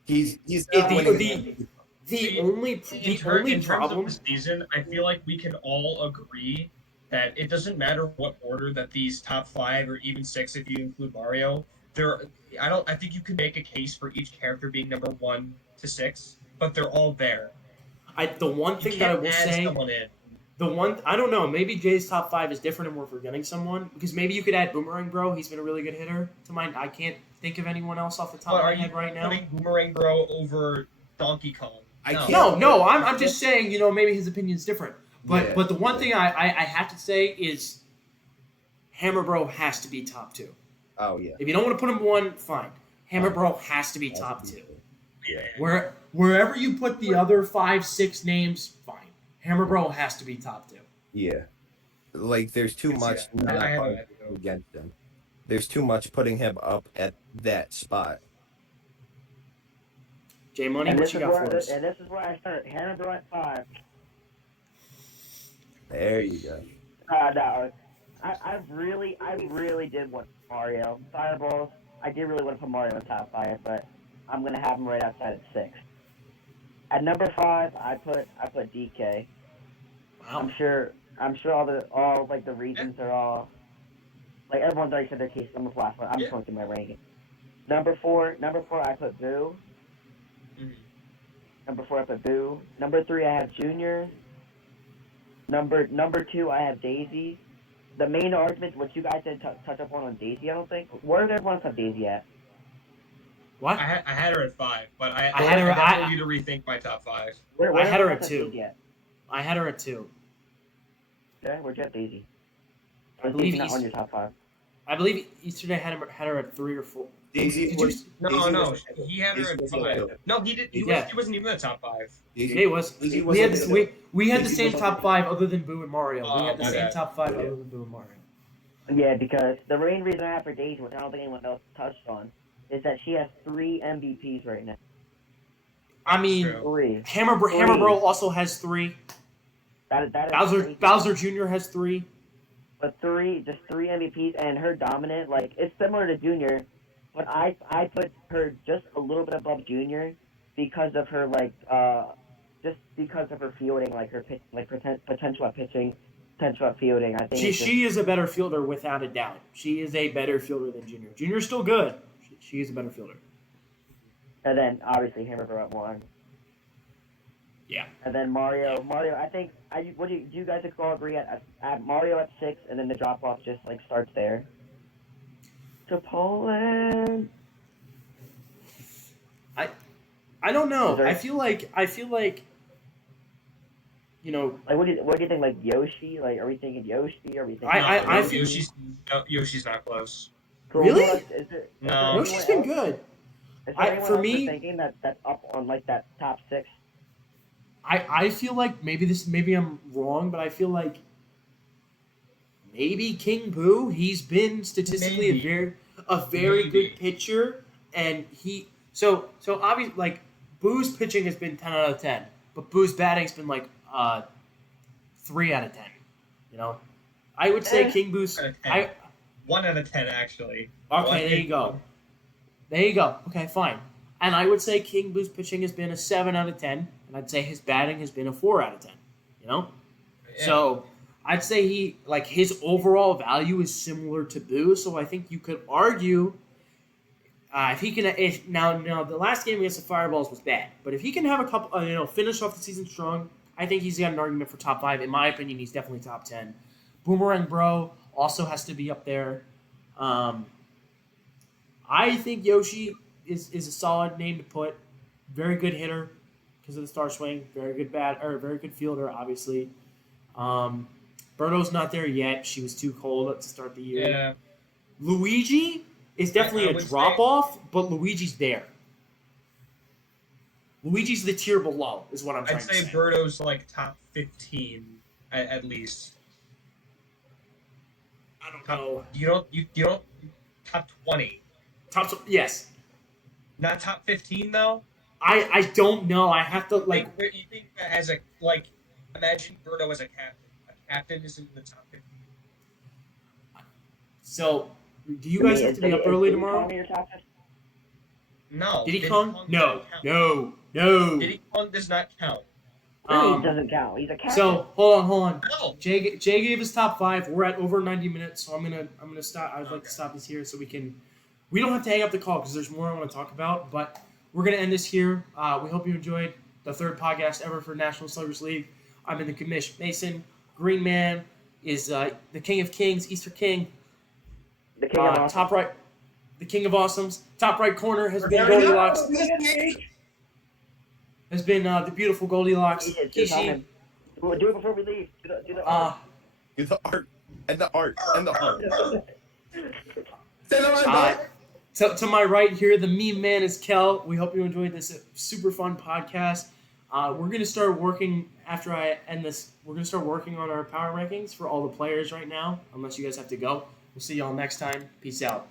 He's the only In terms problem. of the season, I feel like we can all agree that it doesn't matter what order that these top 5 or even 6, if you include Mario, I think you can make a case for each character being number 1 to 6, but they're all there. The one thing that I will say, someone in. I don't know, maybe Jay's top 5 is different and we're forgetting someone, because maybe you could add Boomerang Bro. He's been a really good hitter to mine. I can't think of anyone else off the top of my head right now. Are you putting Boomerang Bro over Donkey Kong? No, I'm just saying, maybe his opinion's different. But the one thing I have to say is Hammer Bro has to be top 2. Oh yeah. If you don't want to put him 1, fine. Hammer Bro has to be top 2. Yeah. Wherever you put the other 5, 6 names, fine. Hammer Bro has to be top 2. Yeah. Like there's too much against him. There's too much putting him up at that spot. J Money, what you got for us? And this is where I start. Hammer Bro at 5. There you go. No, I really did want Mario. Fireballs, I did really want to put Mario in top 5, but I'm gonna have him right outside at 6. At number 5, I put DK. Wow. I'm sure all the reasons are all like everyone's already said their case on the last one. I'm just going through my ranking. Number 4, I put Boo. Mm-hmm. Number 4, I put Boo. Number 3, I have Junior. Number 2, I have Daisy. The main argument, what you guys didn't touch up on Daisy, I don't think. Where did everyone have Daisy at? What? I had her at 5, but I had her. I need to rethink my top 5. Where I had her at everyone 2. Daisy at? I had her at 2. Okay, where'd you have Daisy? I believe not on your top 5. I believe Yesterday had her at 3 or 4. Daisy, No, he had her at 5. No, he did. He wasn't even in the top 5. Yeah, he was. We had the same top 5 other than Boo and Mario. We had the same top 5 other than Boo and Mario. Yeah, because the main reason I have for Daisy, which I don't think anyone else touched on, is that she has 3 MVPs right now. I mean, 3. Hammer Bro also has 3. That is Bowser Jr. has 3. But 3 MVPs, and her dominant, like, it's similar to Junior, but I put her just a little bit above Junior because of her, like, just because of her fielding, like, her potential at pitching, potential at fielding. I think she is a better fielder without a doubt. She is a better fielder than Junior. Junior's still good. She is a better fielder. And then, obviously, Hammer Bro at 1. Yeah. And then Mario, I think, do you guys all agree at Mario at 6, and then the drop-off just, like, starts there? To Poland. I don't know. I feel like Like, what do you think? Like Yoshi? Like, are we thinking Yoshi? Are we thinking? I No, feel- Yosh's not close. Cool. Really? Is there No. anyone Yoshi's been else? good. Is there I- anyone for else me- you're thinking that's up on like that top 6? I feel like maybe I'm wrong, but I feel like maybe King Boo. He's been statistically Maybe. a very Maybe. good pitcher, and so obviously like Boo's pitching has been 10 out of 10, but Boo's batting's been like 3 out of 10. You know, I would say King Boo's. 1 out of 10. I 1 out of 10 actually. okay, there you go. There you go. Okay, fine. And I would say King Boo's pitching has been a 7 out of 10, and I'd say his batting has been a 4 out of 10. You know. Yeah. So I'd say his overall value is similar to Boo. So I think you could argue now the last game against the Fireballs was bad, but if he can have a couple, finish off the season strong, I think he's got an argument for top 5. In my opinion, he's definitely top 10. Boomerang Bro also has to be up there. I think Yoshi is a solid name to put. Very good hitter because of the star swing. Very good very good fielder, obviously. Birdo's not there yet. She was too cold at the start of the year. Yeah. Luigi is definitely I a would drop off, but Luigi's there. Luigi's the tier below, is what I'm trying I'd to say say. Birdo's like top 15 at least. I don't know. You don't top 20. Yes. Not top 15 though. I don't know. I have to You think as a imagine Birdo as a captain. A captain is in the top 15. So, do you guys have to be up early tomorrow? No. Diddy Diddy Kong? Kong No. doesn't count. No. Diddy Kong does not count. He doesn't count. He's a captain. So hold on. No. Jay gave us top 5. We're at over 90 minutes, so I'm gonna stop. I'd like to stop this here so we can. We don't have to hang up the call because there's more I want to talk about, but we're gonna end this here. We hope you enjoyed the 3rd podcast ever for National Sluggers League. I'm in the commish. Mason Green Man is the King of Kings, Easter King. the king of awesome. Top right, the King of Awesomes. Top right corner has been There we go. Goldilocks. Has been the beautiful Goldilocks. Kishi. Do it before we leave. Do the Do the art and the art and the art. To my right here, the meme man is Kel. We hope you enjoyed this super fun podcast. We're gonna start working after I end this. We're gonna start working on our power rankings for all the players right now. Unless you guys have to go, we'll see y'all next time. Peace out.